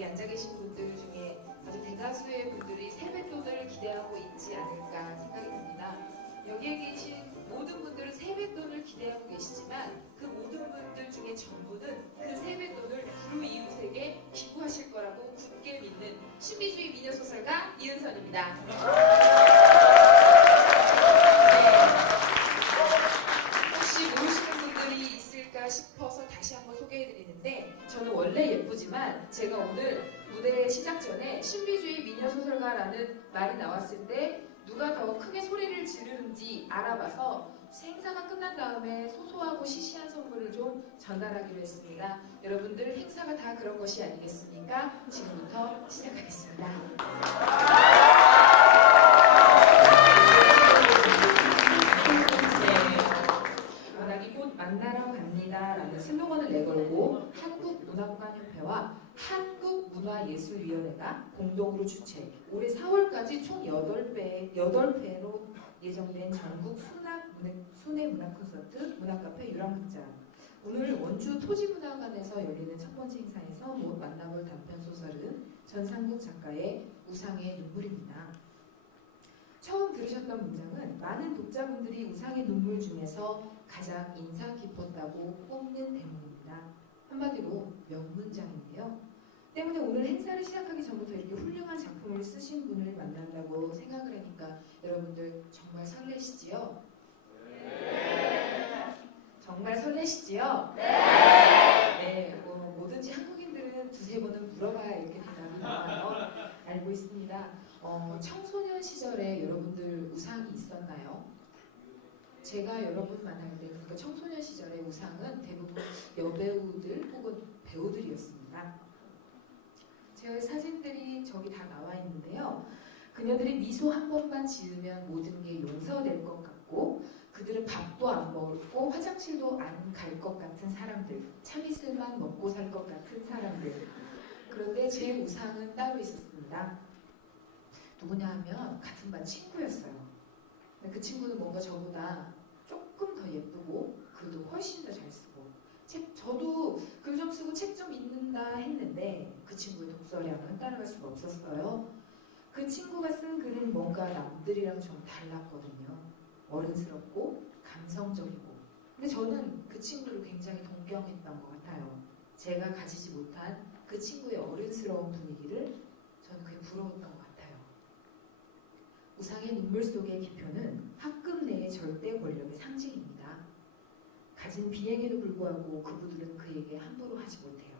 여기 앉아 계신 분들 중에 아주 대다수의 분들이 세뱃돈을 기대하고 있지 않을까 생각이 듭니다. 여기에 계신 모든 분들은 세뱃돈을 기대하고 계시지만 그 모든 분들 중에 전부는 그 세뱃돈을 불우이웃에게 기부하실 거라고 굳게 믿는 신비주의 미녀소설가 이은선입니다. 혹시 모르시는 분들이 있을까 싶어서 다시 한번 소개해드리는데, 저는 원래 예쁘지만 제가 오늘 무대 시작 전에 신비주의 미녀소설가라는 말이 나왔을 때 누가 더 크게 소리를 지르는지 알아봐서 행사가 끝난 다음에 소소하고 시시한 선물을 좀 전달하기로 했습니다. 여러분들 행사가 다 그런 것이 아니겠습니까? 지금부터 시작하겠습니다. 원하기 곧 만나러 갑니다 라는 슬로건을 내걸고 한국문학관협회와 한국문화예술위원회가 공동으로 주최, 올해 4월까지 총 8회로 예정된 전국 순회 문학 콘서트 문학카페 유랑극장. 오늘 원주 토지문화관에서 열리는 첫 번째 행사에서 만나볼 단편소설은 전상국 작가의 우상의 눈물입니다. 처음 들으셨던 문장은 많은 독자분들이 우상의 눈물 중에서 가장 인상 깊었다고 꼽는 대목입니다. 한마디로 명문장인데요. 때문에 오늘 행사를 시작하기 전부터 이렇게 훌륭한 작품을 쓰신 분을 만난다고 생각을 하니까 여러분들 정말 설레시지요? 네. 정말 설레시지요? 네. 네. 뭐든지 한국인들은 두세 번은 물어봐야 이렇게 대답이 나와요. 알고 있습니다. 청소년 시절에 여러분들 우상이 있었나요? 제가 여러분 만날 때, 그러니까 청소년 시절의 우상은 대부분 여배우들 혹은 배우들이었습니다. 제 사진들이 저기 다 나와 있는데요. 그녀들이 미소 한 번만 지으면 모든 게 용서될 것 같고, 그들은 밥도 안 먹고 화장실도 안 갈 것 같은 사람들, 참이슬만 먹고 살 것 같은 사람들. 그런데 제 우상은 따로 있었습니다. 누구냐 하면 같은 반 친구였어요. 근데 그 친구는 뭔가 저보다 조금 더 예쁘고 글도 훨씬 더 잘 쓰고, 저도 글 좀 쓰고 책 좀 읽는다 했는데 그 친구의 독서량은 따라갈 수가 없었어요. 그 친구가 쓴 글은 뭔가 남들이랑 좀 달랐거든요. 어른스럽고 감성적이고. 근데 저는 그 친구를 굉장히 동경했던 것 같아요. 제가 가지지 못한 그 친구의 어른스러운 분위기를 저는 그게 부러웠던 것 같아요. 우상의 눈물 속의 기표는 학급 내의 절대 권력의 상징입니다. 가진 비행에도 불구하고 그분들은 그에게 함부로 하지 못해요.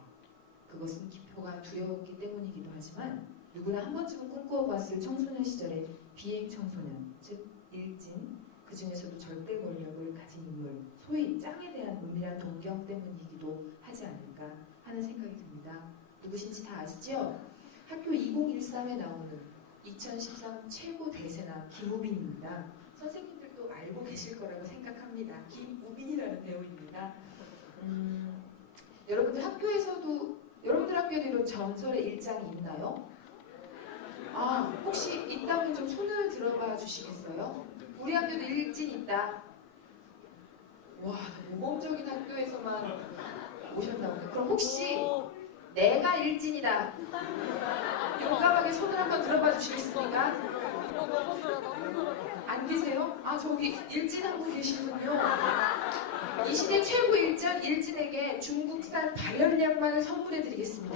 그것은 기표가 두려웠기 때문이기도 하지만 누구나 한 번쯤은 꿈꿔봤을 청소년 시절의 비행 청소년, 즉 일진, 그 중에서도 절대 권력을 가진 인물, 소위 짱에 대한 은밀한 동경 때문이기도 하지 않을까 하는 생각이 듭니다. 누구신지 다 아시죠? 학교 2013에 나오는 2013 최고 대세남 김우빈입니다. 선생님들도 알고 계실 거라고 생각합니다. 김우빈이라는 배우입니다. 여러분들 학교에도 이런 전설의 일장이 있나요? 혹시 있다면 좀 손을 들어봐 주시겠어요? 우리 학교도 일진 있다. 와, 모범적인 학교에서만 오셨나보다. 그럼 혹시 내가 일진이다. 용감하게 손을 한번 들어봐 주시겠습니까? 안 계세요? 저기 일진 한 분 계시군요. 이 시대 최고 일진에게 중국산 발열량만을 선물해 드리겠습니다.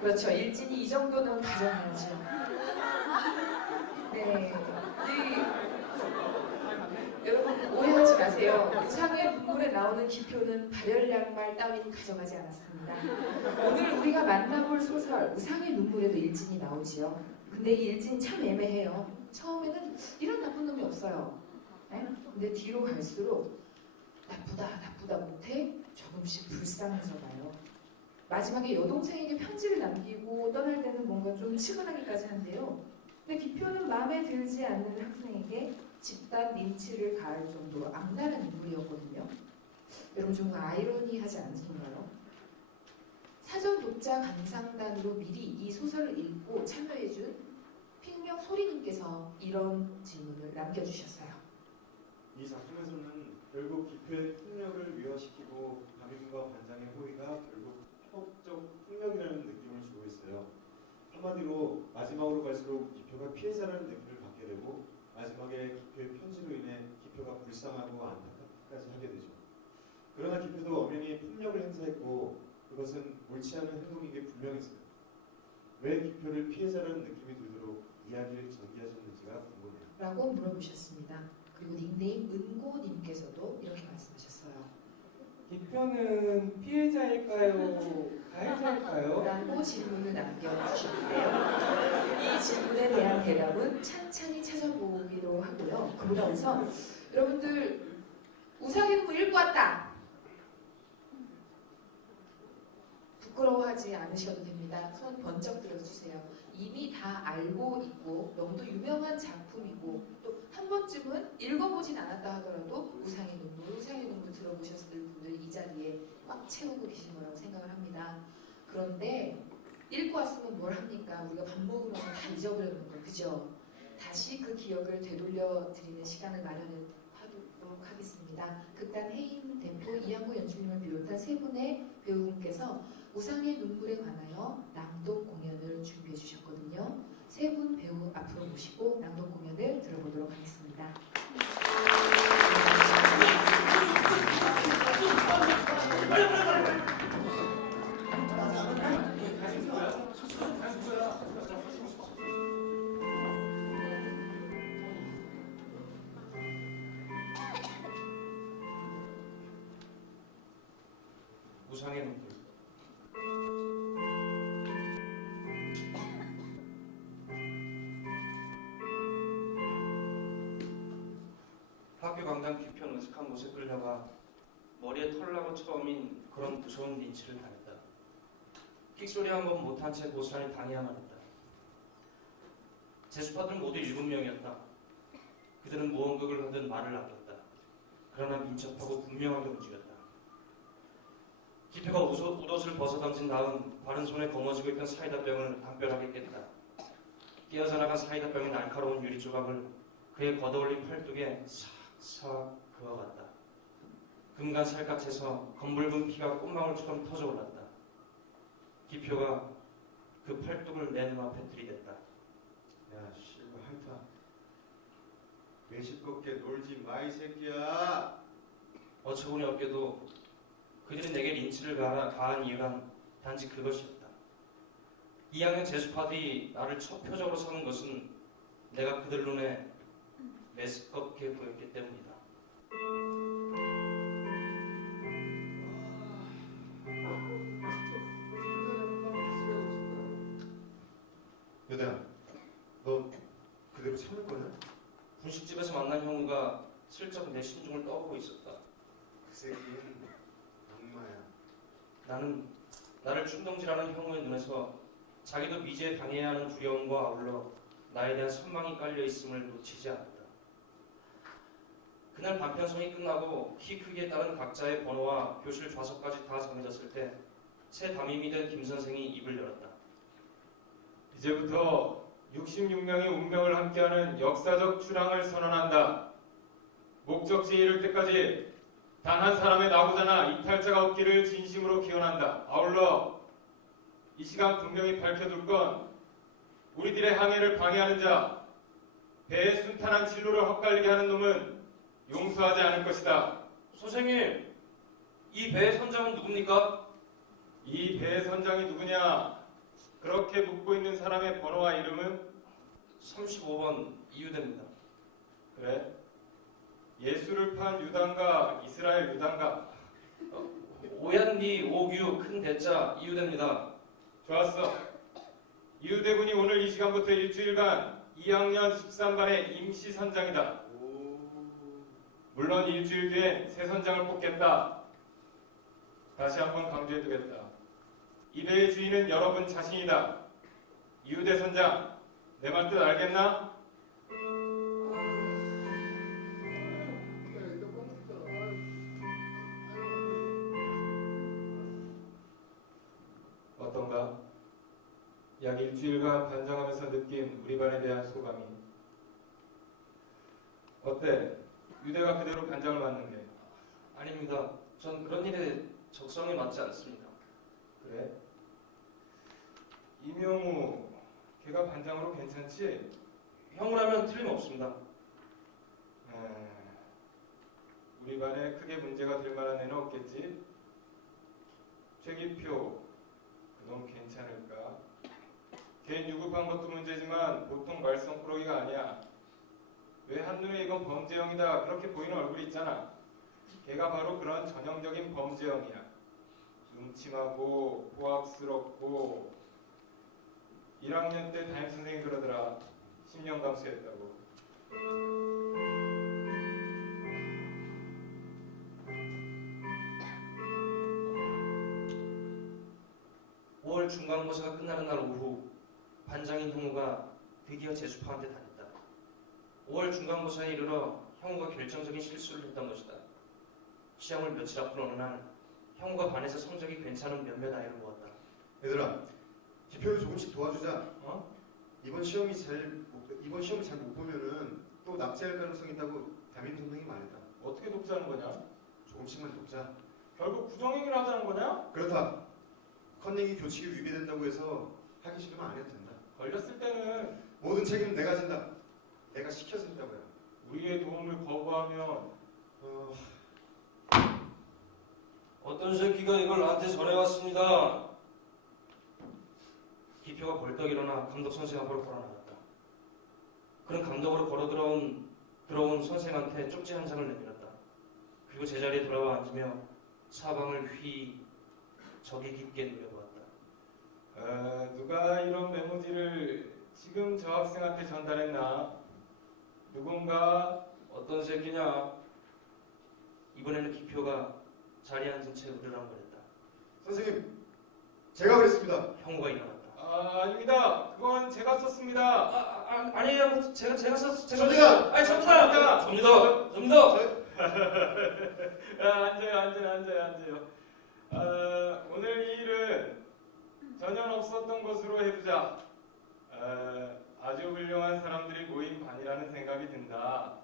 그렇죠. 일진이 이 정도는 가져가야죠. 네. 여러분 오해하지 마세요. 우상의 눈물에 나오는 기표는 발열량말 따윈 가져가지 않았습니다. 오늘 우리가 만나볼 소설 우상의 눈물에도 일진이 나오지요. 근데 이 일진이 참 애매해요. 처음에는 이런 나쁜 놈이 없어요. 네? 근데 뒤로 갈수록 나쁘다 못해 조금씩 불쌍해져 가요. 마지막에 여동생에게 편지를 남기고 떠날 때는 뭔가 좀 측은하기까지 한데요. 근데 기표는 마음에 들지 않는 학생에게 집단 린치를 가할 정도로 악랄한 인물이었거든요. 여러분 좀 아이러니하지 않으신가요? 사전 독자 감상단으로 미리 이 소설을 읽고 참여해준 필명 소리님께서 이런 질문을 남겨주셨어요. 이 작품에서는 결국 기표의 폭력을 위화시키고 담임과 반장의 호의가 결국 협적 폭력이라는 느낌을 주고 있어요. 한마디로 마지막으로 갈수록 기표가 피해자라는 느낌을 받게 되고 마지막에 기표의 편지로 인해 기표가 불쌍하고 안타깝기까지 하게 되죠. 그러나 기표도 엄연히 폭력을 행사했고 그것은 옳지 않은 행동이게 분명했어요. 왜 기표를 피해자라는 느낌이 들도록 이야기를 전개하셨는지가 궁금해요. 라고 물어보셨습니다. 그리고 닉네임 은고님께서도 이렇게 말씀하셨어요. 기표는 피해자일까요? 가해자일까요? 라고 질문을 남겨주셨는데요. 이 질문에 대한 대답은 찬찬히 찾아보기로 하고요. 그보다 우선 여러분들 우상의 눈물 읽고 왔다. 부끄러워하지 않으셔도 됩니다. 손 번쩍 들어주세요. 이미 다 알고 있고 너무도 유명한 작품이고 또 한 번쯤은 읽어보진 않았다 하더라도 우상의 눈물 들어보셨을 분들 이 자리에 꽉 채우고 계신 거라고 생각을 합니다. 그런데 읽고 왔으면 뭘 합니까? 우리가 밥 먹으면서 다 잊어버렸는 거, 그죠? 다시 그 기억을 되돌려 드리는 시간을 마련하도록 하겠습니다. 극단 해인 대표 이양구 연출님을 비롯한 세 분의 배우분께서 우상의 눈물에 관하여 낭독 공연을 준비해 주셨거든요. 세 분 배우 앞으로 모시고 낭독 공연을 들어보도록 하겠습니다. 우상의 눈물. 학교 강당 뒤편 으슥한 곳에 끌려가 머리에 털 나고 처음인 그런 무서운 린치를 당했다. 킥소리 한 번 못한 채 고스란히 당해야만 했다. 제수파들은 모두 7명이었다. 그들은 모험극을 하듯 말을 아꼈다. 그러나 민첩하고 분명하게 움직였다. 기표가 웃옷을 벗어던진 다음 바른 손에 거머쥐고 있던 사이다병을 담벼락에 깼다. 깨어져 나간 사이다병의 날카로운 유리 조각을 그의 걷어올린 팔뚝에 싹싹 그어갔다. 금간 살갗에서 검붉은 피가 꽃망울처럼 터져올랐다. 기표가 그 팔뚝을 내 눈앞에 들이댔다. 야, 씨발 핥아. 매실껍게 놀지 마, 이 새끼야. 어처구니 없게도 그들이 내게 린치를 가한 이유란 단지 그것이었다. 2학년 제수파들이 나를 첩표적으로 삼은 것은 내가 그들 눈에 메스껍게 보였기 때문이다. 여대야, 너 그대로 참을 거냐? 분식집에서 만난 형우가 슬쩍 내 심중을 떠보고 있었다. 그 새끼는 악마야. 나는 나를 충동질하는 형우의 눈에서 자기도 미제에 당해야 하는 두려움과 아울러 나에 대한 선망이 깔려있음을 놓치지 않았다. 그날 반편성이 끝나고 키 크기에 따른 각자의 번호와 교실 좌석까지 다 정해졌을 때 새 담임이 된 김 선생이 입을 열었다. 이제부터 66명의 운명을 함께하는 역사적 출항을 선언한다. 목적지에 이를 때까지 단 한 사람의 나고자나 이탈자가 없기를 진심으로 기원한다. 아울러 이 시간 분명히 밝혀둘 건 우리들의 항해를 방해하는 자, 배의 순탄한 진로를 헛갈리게 하는 놈은 용서하지 않을 것이다. 선생님, 이 배의 선장은 누굽니까? 이 배의 선장이 누구냐? 그렇게 묻고 있는 사람의 번호와 이름은? 35번 이유대입니다. 그래? 예수를 판 유단가, 이스라엘 유단가. 오얀리 오규 큰 대자 이유대입니다. 좋았어. 이유대군이 오늘 이 시간부터 일주일간 2학년 13반의 임시 선장이다. 물론 일주일 뒤엔 새 선장을 뽑겠다. 다시 한번 강조해두겠다. 이 배의 주인은 여러분 자신이다. 이유대 선장, 내 말 뜻 알겠나? 어떤가? 약 일주일간 반장하면서 느낀 우리 반에 대한 소감이. 어때? 유대가 그대로 반장을 맡는 게. 아닙니다. 전 그런 일에 적성에 맞지 않습니다. 그래? 이명우, 걔가 반장으로 괜찮지? 형우라면 틀림없습니다. 우리 반에 크게 문제가 될 만한 애는 없겠지? 최기표, 그놈 괜찮을까? 걔 유급한 것도 문제지만 보통 말썽꾸러기가 아니야. 왜 한눈에 이건 범죄형이다 그렇게 보이는 얼굴이 있잖아. 걔가 바로 그런 전형적인 범죄형이야. 음침하고 포악스럽고 1학년 때 담임선생님이 그러더라. 10년 감수했다고. 5월 중간고사가 끝나는 날 오후 반장인 형우가 드디어 제주파한테 다녔다. 5월 중간고사에 이르러 형우가 결정적인 실수를 했던 것이다. 시험을 며칠 앞둔 어느 날 형우가 반에서 성적이 괜찮은 몇몇 아이를 모았다. 얘들아, 기표를 조금씩 도와주자. 어? 이번 시험을 잘 못 보면은 또 납치할 가능성이 있다고 담임 선생님이 말했다. 어떻게 돕자는 거냐? 조금씩만 돕자. 결국 부정행위를 하자는 거냐? 그렇다. 컨닝이 교칙에 위배된다고 해서 하기 싫으면 안 해도 된다. 걸렸을 때는 모든 책임은 내가 진다. 내가 시켜서 했다고요. 우리의 도움을 거부하면 어떤 새끼가 이걸 나한테 전해왔습니다. 기표가 벌떡 일어나 감독 선생 앞으로 걸어 나갔다. 그는 감독으로 걸어 들어온 선생한테 쪽지 한 장을 내밀었다. 그리고 제자리에 돌아와 앉으며 사방을 적이 깊게 누려보았다. 누가 이런 메모지를 지금 저 학생한테 전달했나? 누군가 어떤 새끼냐? 이번에는 기표가 자리에 앉은 채 으르렁거렸다. 선생님, 제가 그랬습니다. 형우가 일어났다. 아닙니다. 그건 제가 썼습니다. 아니에요. 제가 접니다. 아니 접니다. 접니다. 앉아요. 오늘 이 일은 전혀 없었던 것으로 해두자. 아주 훌륭한 사람들이 모인 반이라는 생각이 든다.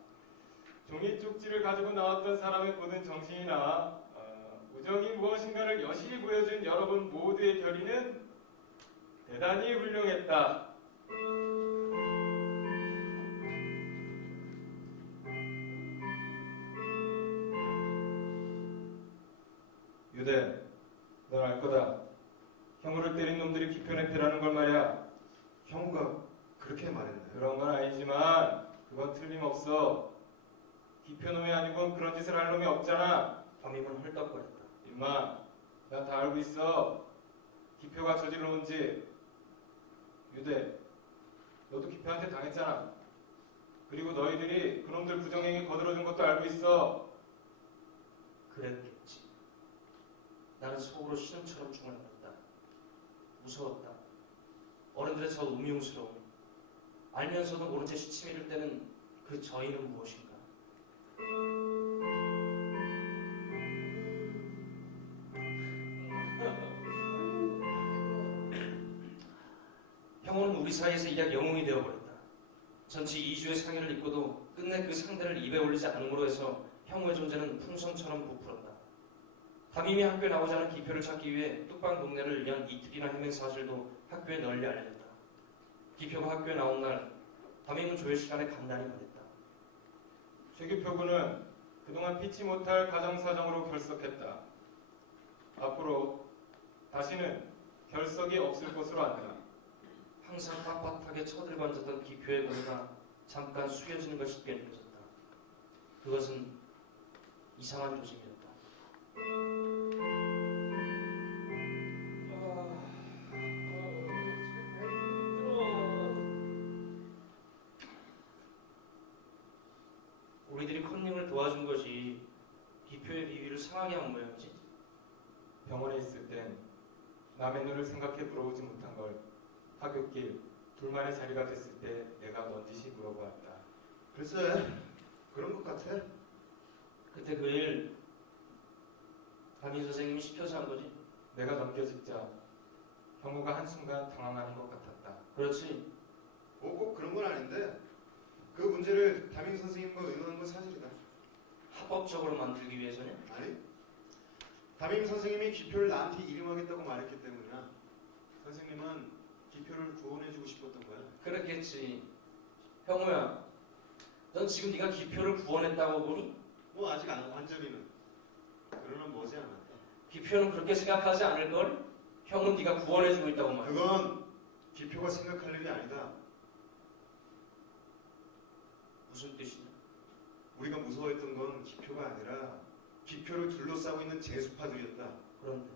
종이 쪽지를 가지고 나왔던 사람의 모든 정신이나 우정이 무엇인가를 여실히 보여준 여러분 모두의 결의는 대단히 훌륭했다. 유대, 넌 알 거다. 형우를 때린 놈들이 기편에 패라는 걸 말이야. 형우가 그렇게 말했나요? 그런 건 아니지만 그건 틀림없어. 기표놈이 아니곤 그런 짓을 할 놈이 없잖아. 담임은 헐떡거렸다. 임마, 나 다 알고 있어. 기표가 저질러온 짓. 유대, 너도 기표한테 당했잖아. 그리고 너희들이 그놈들 부정행위 거들어준 것도 알고 있어. 그랬겠지. 나는 속으로 신음처럼 중얼거렸다. 무서웠다. 어른들의 저 음흉스러움. 알면서도 모른 채 시치미를 떼는 그 저희는 무엇인가. 형우는 우리 사이에서 일약 영웅이 되어버렸다. 전치 2주의 상해를 입고도 끝내 그 상대를 입에 올리지 않음으로 해서 형우의 존재는 풍선처럼 부풀었다. 담임이 학교에 나오지 않은 기표를 찾기 위해 뚝방 동네를 연 이틀이나 헤맨 사실도 학교에 널리 알려졌다. 기표가 학교에 나온 날 담임은 조회 시간에 간단히 말했다. 최기표 군은 그동안 피치 못할 가정사정으로 결석했다. 앞으로 다시는 결석이 없을 것으로 안다. 항상 빳빳하게 쳐들고 앉았던 기표의 머리가 잠깐 숙여지는 것 쉽게 느껴졌다. 그것은 이상한 조짐이었다. 우리들이 컨닝을 도와준 것이 기표의 비위를 상하게 한 모양이지. 병원에 있을 땐 남의 눈을 생각해 물어보지 못한 걸 하굣길 둘만의 자리가 됐을 때 내가 넌지시 물어보았다. 글쎄, 그런 것 같아. 그때 그 일 담임 선생님이 시켜서 한 거지? 내가 넘겨짚자 형우가 한순간 당황하는 것 같았다. 그렇지. 꼭 그런 건 아닌데 그 문제를 담임 선생님과 의논한 건 사실이다. 합법적으로 만들기 위해서냐? 아니, 담임 선생님이 기표를 나한테 이름하겠다고 말했기 때문이야. 선생님은 기표를 구원해주고 싶었던 거야. 그랬겠지. 형우야, 넌 지금 네가 기표를 구원했다고 보니? 뭐 아직 완전히는 그러나 머지않았다. 기표는 그렇게 생각하지 않을걸? 형은 네가 구원해주고 있다고 말이야. 그건 기표가 생각할 일이 아니다. 무슨 뜻이냐? 우리가 무서워했던 건 기표가 아니라 기표를 둘러싸고 있는 재수파들이었다. 그런데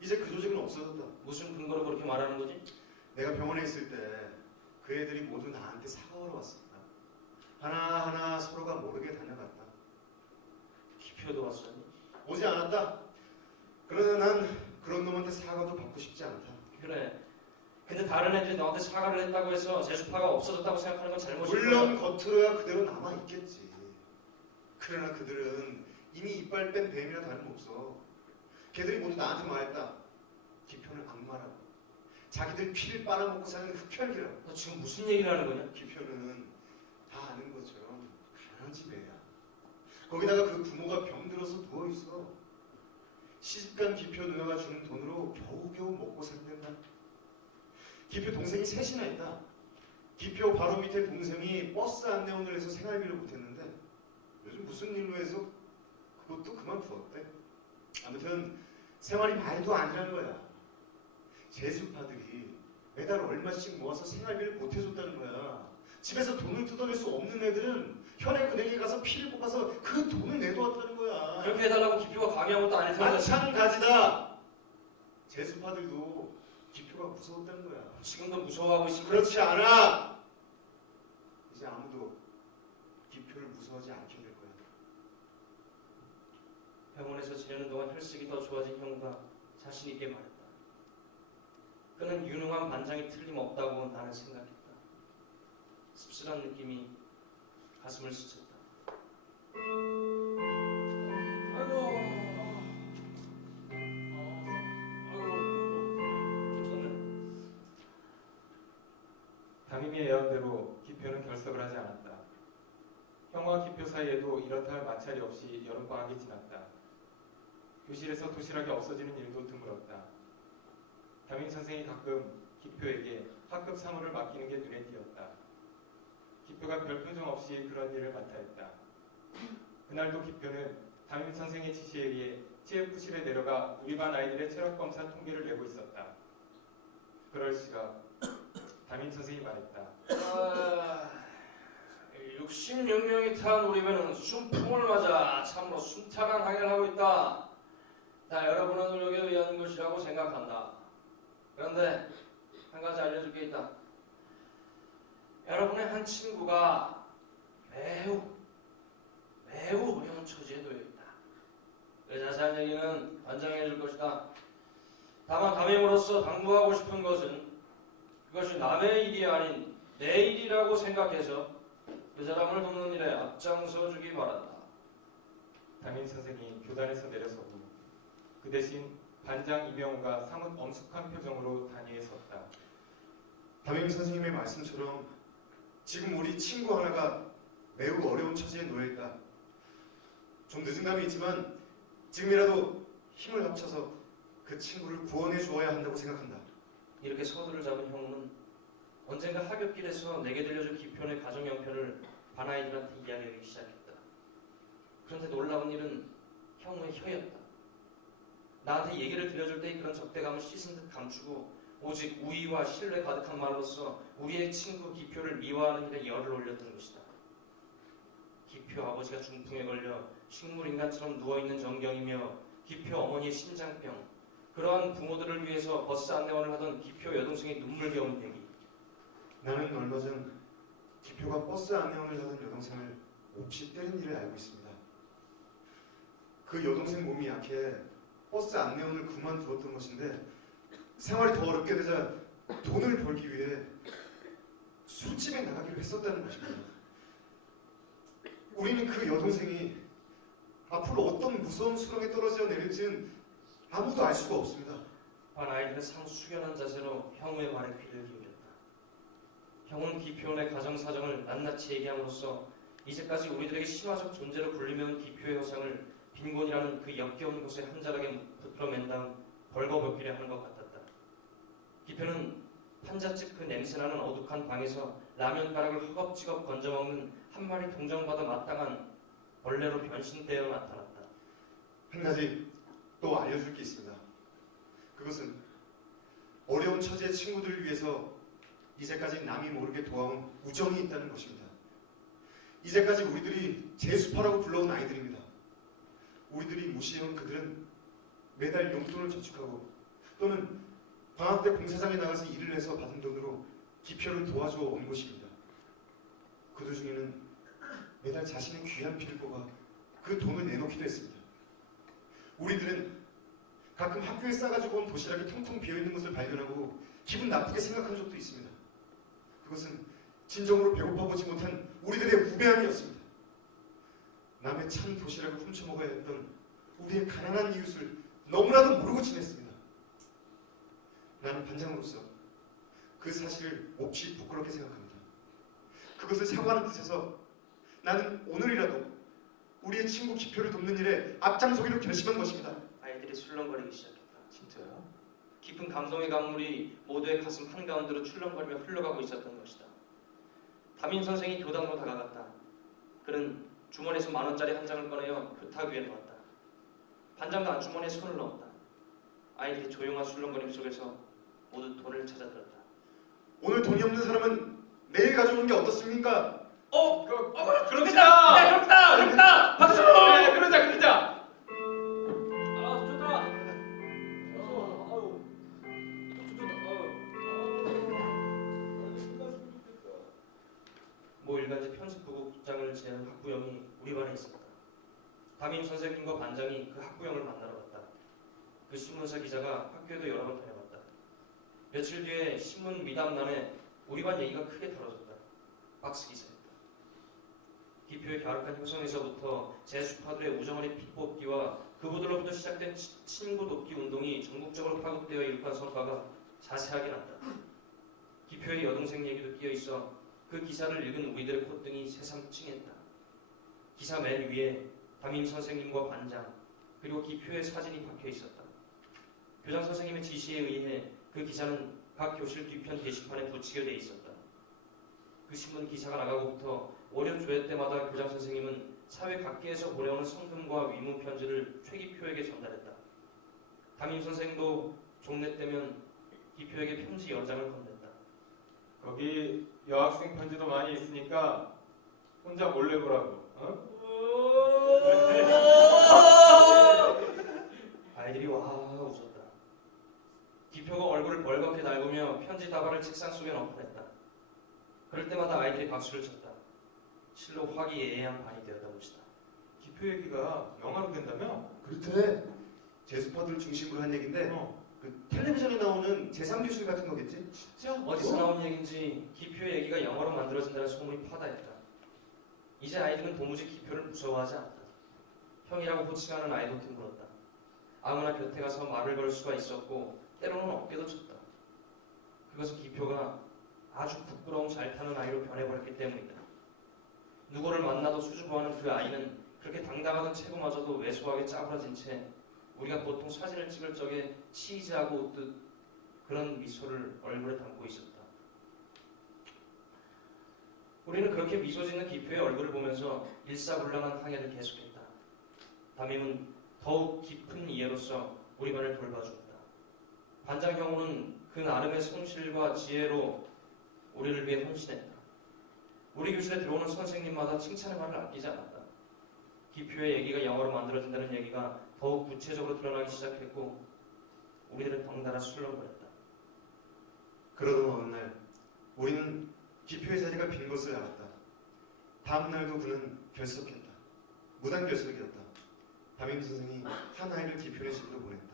이제 그 조직은 없어졌다. 무슨 근거로 그렇게 말하는 거지? 내가 병원에 있을 때 그 애들이 모두 나한테 사과하러 왔었다. 하나하나 서로가 모르게 다녀갔다. 기표도 왔었니? 오지 않았다. 그러나 난 그런 놈한테 사과도 받고 싶지 않다. 그래. 근데 다른 애들이 너한테 사과를 했다고 해서 재수파가 없어졌다고 생각하는 건 잘못이야. 물론 겉으로야 그대로 남아있겠지. 그러나 그들은 이미 이빨 뺀 뱀이나 다름없어. 걔들이 모두 나한테 말했다. 기표는 악마라고. 자기들 피를 빨아먹고 사는 흡혈귀라고. 너 지금 무슨 얘기를 하는 거냐? 기표는 다 아는 것처럼 편한 집애야. 거기다가 그 부모가 병들어서 누워있어. 시집간 기표 누나가 주는 돈으로 겨우겨우 먹고 산댄다. 기표 동생이 셋이나 있다. 기표 바로 밑에 동생이 버스 안내원을 해서 생활비를 못했는데 요즘 무슨 일로 해서 그것도 그만두었대. 아무튼 생활이 말도 아니라는 거야. 재수파들이 매달 얼마씩 모아서 생활비를 보태줬다는 거야. 집에서 돈을 뜯어낼 수 없는 애들은 현행은행에 가서 피를 뽑아서 그 돈을 내놓았다는 거야. 그렇게 해달라고 기표가 강요한 것도 아닐 텐데. 마찬가지다. 재수파들도 기표가 무서웠다는 거야. 지금도 무서워하고 있으면 그렇지 않아. 이제 아무도 기표를 무서워하지 않게 될 거야. 병원에서 지내는 동안 혈색이 더 좋아진 형우가 자신 있게 말했다. 그는 유능한 반장이 틀림없다고 나는 생각했다. 씁쓸한 느낌이 가슴을 스쳤다. 아이고, 좋네. 담임이 예언대로 기표는 결석을 하지 않았다. 형과 기표 사이에도 이렇다 할 마찰이 없이 여름방학이 지났다. 교실에서 도시락이 없어지는 일도 드물었다. 담임 선생이 가끔 기표에게 학급 사무를 맡기는 게 눈에 띄었다. 기표가 별 표정 없이 그런 일을 맡아 했다. 그날도 기표는 담임 선생의 지시에 의해 체육부실에 내려가 우리 반 아이들의 체력검사 통계를 내고 있었다. 그럴 시각 담임 선생이 말했다. 66명이 탄 우리 배는 순풍을 맞아 참으로 순탄한 항해를 하고 있다. 다 여러분의 노력에 의한 것이라고 생각한다. 그런데 한 가지 알려줄 게 있다. 여러분의 한 친구가 매우 어려운 처지에 놓여 있다. 그 자세한 얘기는 반장이 해줄 것이다. 다만 담임으로서 당부하고 싶은 것은 그것이 남의 일이 아닌 내 일이라고 생각해서 그 사람을 돕는 일에 앞장서 주기 바란다. 담임 선생이 교단에서 내려서고 그 대신 반장 이명우가 사뭇 엄숙한 표정으로 단위에 섰다. 담임 선생님의 말씀처럼 지금 우리 친구 하나가 매우 어려운 처지에 놓여 있다. 좀 늦은 감이 있지만 지금이라도 힘을 합쳐서 그 친구를 구원해 주어야 한다고 생각한다. 이렇게 서두를 잡은 형우는 언젠가 하굣길에서 내게 들려준 기표의 가정 형편을 반 아이들한테 이야기하기 시작했다. 그런데 놀라운 일은 형우의 혀였다. 나한테 얘기를 들려줄 때 그런 적대감을 씻은 듯 감추고 오직 우위와 신뢰 가득한 말로써 우리의 친구 기표를 미화하는 일에 열을 올렸던 것이다. 기표 아버지가 중풍에 걸려 식물인간처럼 누워있는 전경이며 기표 어머니의 심장병, 그러한 부모들을 위해서 버스 안내원을 하던 기표 여동생의 눈물겨운 얘기. 나는 얼마 전 기표가 버스 안내원을 하던 여동생을 몹시 때린 일을 알고 있습니다. 그 여동생 몸이 약해 버스 안내원을 그만두었던 것인데 생활이 더 어렵게 되자 돈을 벌기 위해 술집에 나가기로 했었다는 것입니다. 우리는 그 여동생이 앞으로 어떤 무서운 수렁에 떨어져 내릴지는 아무도 알 수가 없습니다. 반 아이들은 상수 숙연한 자세로 형우의 말에 귀를 기울였다. 형우는 기표원의 가정 사정을 낱낱이 얘기함으로써 이제까지 우리들에게 신화적 존재로 불리면 기표의 허상을 빈곤이라는 그 역겨운 곳에 한 자락에 붙들어맨 다음 벌거벗기려 하는 것 같았다. 기표는 판잣집 그 냄새나는 어둑한 방에서 라면 가락을 허겁지겁 건져먹는 한 마리 동정받아 마땅한 벌레로 변신되어 나타났다. 한 가지 또 알려줄 게 있습니다. 그것은 어려운 처지의 친구들을 위해서 이제까지 남이 모르게 도와온 우정이 있다는 것입니다. 이제까지 우리들이 제수파라고 불러온 아이들입니다. 우리들이 무시해온 그들은 매달 용돈을 저축하고 또는 방학 때 공사장에 나가서 일을 해서 받은 돈으로 기표를 도와줘 온 것입니다. 그들 중에는 매달 자신의 귀한 피를 뽑아 그 돈을 내놓기도 했습니다. 우리들은 가끔 학교에 싸가지고 온 도시락이 텅텅 비어있는 것을 발견하고 기분 나쁘게 생각한 적도 있습니다. 그것은 진정으로 배고파 보지 못한 우리들의 우매함이었습니다. 남의 찬 도시락을 훔쳐먹어야 했던 우리의 가난한 이웃을 너무나도 모르고 지냈습니다. 나는 반장으로서 그 사실을 몹시 부끄럽게 생각합니다. 그것을 사과하는 뜻에서 나는 오늘이라도 우리의 친구 기표를 돕는 일에 앞장서기로 결심한 것입니다. 아이들이 술렁거리기 시작했다. 진짜요? 깊은 감동의 강물이 모두의 가슴 한가운데로 출렁거리며 흘러가고 있었던 것이다. 담임 선생이 교단으로 다가갔다. 그는 주머니에서 10,000원짜리 한 장을 꺼내어 교탁 위에 놓았다. 반장도 안주머니에 손을 넣었다. 아이들이 조용한 술렁거림 속에서 모두 돈을 찾아들었다. 오늘 돈이 없는 사람은 내일 가져오는 게 어떻습니까? 그렇다! 박수! 네, 그러자. 아, 좋다! 모 일간지 편집부국장을 지내는 학부형이 우리 반에 있었다. 담임 선생님과 반장이 그 학부형을 만나러 갔다. 그 신문사 기자가 학교에도 여러 번 다녀갔다. 며칠 뒤에 신문 미담란에 우리 반 얘기가 크게 다뤄졌다. 박스 기사였다. 기표의 갸륵한 효성에서부터 제수파들의 우정어린 핏뽑기와 그보들로부터 시작된 친구 돕기 운동이 전국적으로 파급되어 일어난 성과가 자세하게 났다. 기표의 여동생 얘기도 끼어있어 그 기사를 읽은 우리들의 콧등이 새삼 찡했다. 기사 맨 위에 담임 선생님과 반장 그리고 기표의 사진이 박혀있었다. 교장 선생님의 지시에 의해 그 기사는 각 교실 뒤편 게시판에 붙이게 돼 있었다. 그 신문 기사가 나가고부터 월요 조회 때마다 교장 선생님은 사회 각계에서 보내오는 성금과 위문 편지를 최기표에게 전달했다. 담임 선생도 종례 때면 기표에게 편지 10장을 건넸다. 거기 여학생 편지도 많이 있으니까 혼자 몰래 보라고. 어? 아이들이 와 웃었다. 기표가 얼굴을 벌겋게 달구며 편지 다발을 책상 속에 넣어냈다. 그럴 때마다 아이들이 박수를 쳤다. 실로 화기애애한 반이 되었던 것이다. 기표 얘기가 영화로 된다며? 그렇대. 제수파들 중심으로 한 얘긴데 그 텔레비전에 나오는 제3교실 같은 거겠지? 진짜? 어디서 나온 얘긴지 기표의 얘기가 영화로 만들어진다는 소문이 파다했다. 이제 아이들은 도무지 기표를 무서워하지 않았다. 형이라고 호칭하는 아이도 드물었다. 아무나 곁에 가서 말을 걸 수가 있었고 때로는 어깨도 쳤다. 그것은 기표가 아주 부끄러움 잘 타는 아이로 변해버렸기 때문이다. 누구를 만나도 수줍어하는 그 아이는 그렇게 당당하던 체구마저도 왜소하게 짜부러진 채 우리가 보통 사진을 찍을 적에 치이즈하고 웃듯 그런 미소를 얼굴에 담고 있었다. 우리는 그렇게 미소 짓는 기표의 얼굴을 보면서 일사불란한 항해를 계속했다. 담임은 더욱 깊은 이해로서 우리 반을 돌봐주었다. 반장 형우는 그 나름의 성실과 지혜로 우리를 위해 헌신했다. 우리 교실에 들어오는 선생님마다 칭찬의 말을 아끼지 않았다. 기표의 얘기가 영어로 만들어진다는 얘기가 더욱 구체적으로 드러나기 시작했고 우리들은 덩달아 술렁거렸다. 그러던 어느 날 우리는 기표의 자리가 빈 것을 알았다. 다음 날도 그는 결석했다. 무단 결석이었다. 담임 선생이 한 아이를 기표의 집으로 보냈다.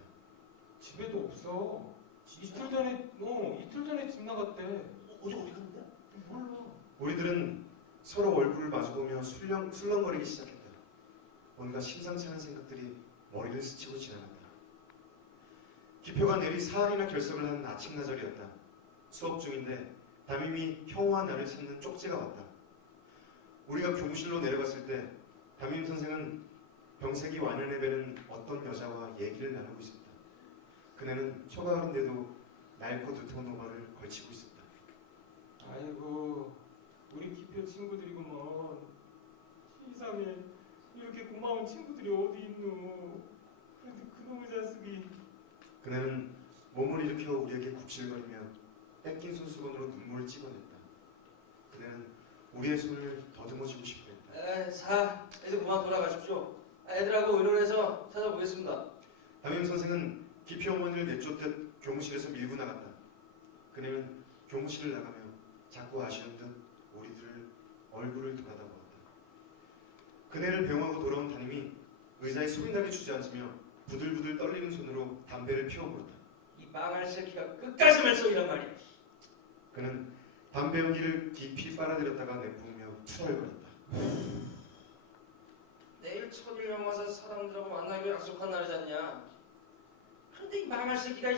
집에도 없어. 이틀 전에 집 나갔대. 어디 갔는데? 몰라. 우리들은 서로 얼굴을 마주보며 술렁거리기 시작했다. 뭔가 심상치 않은 생각들이 머리를 스치고 지나갔다. 기표가 내리 사흘이나 결석을 한 아침나절이었다. 수업 중인데 담임이 형우와 나를 찾는 쪽지가 왔다. 우리가 교무실로 내려갔을 때 담임 선생은 병색이 완연해 배는 어떤 여자와 얘기를 나누고 있었다. 그네는 초가을인데도 낡고 두터운 오마를 걸치고 있었다. 아이고 우리 기표 친구들이구먼. 세상에 이렇게 고마운 친구들이 어디 있노. 그런데 그놈의 자식이. 그네는 몸을 일으켜 우리에게 굽실거리며 뺏긴 손수건으로 눈물을 찍어냈다. 그네는 우리의 손을 더듬어주고 싶어 했다. 자, 이제 그만 돌아가십시오. 애들하고 의논해서 찾아보겠습니다. 담임 선생은 기피 어머니를 내쫓듯 교무실에서 밀고 나갔다. 그네는 교무실을 나가며 자꾸 아쉬운 듯 우리들을 얼굴을 돌아다보았다. 그네를 배웅하고 돌아온 담임이 의자에 소리나게 주저앉으며 부들부들 떨리는 손으로 담배를 피워물었다. 이 망할 새끼가 끝까지 말썽이란 말이야. 그는 담배 연기를 깊이 빨아들였다가 내뿜으며 투덜거렸다. 내일 천일염 와서 사람들하고 만나기로 약속한 날이지 않냐. 그런데 이 망할 새끼가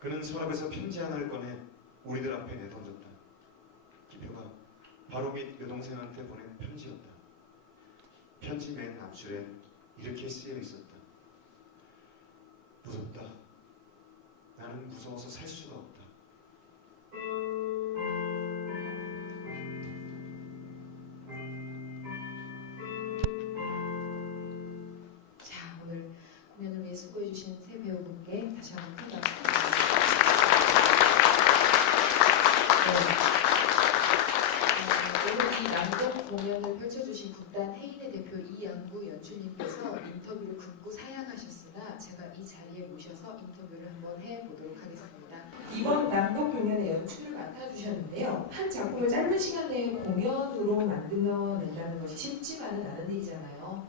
그는 서랍에서 편지 하나를 꺼내 우리들 앞에 내던졌다. 기표가 바로 밑 여동생한테 보낸 편지였다. 편지 맨 앞줄에 이렇게 쓰여 있었다. 무섭다. 나는 무서워서 살 수가 없다. 자, 오늘 공연을 위해 수고해주신 세 배우분께 다시 한번 큰 박수 부탁드립니다. 오늘 이 낭독 공연을 펼쳐주신 국단 해인의 대표 이양구 연출님께서 인터뷰를 긋고 사양하셨으나 제가 이 자리에 모셔서 인터뷰를 한번 해보도록 하겠습니다. 이번 낭독 공연의 연출을 맡아주셨는데요. 한 작품을 짧은 시간 내에 공연으로 만들어낸다는 것이 쉽지만은 않은 일이잖아요.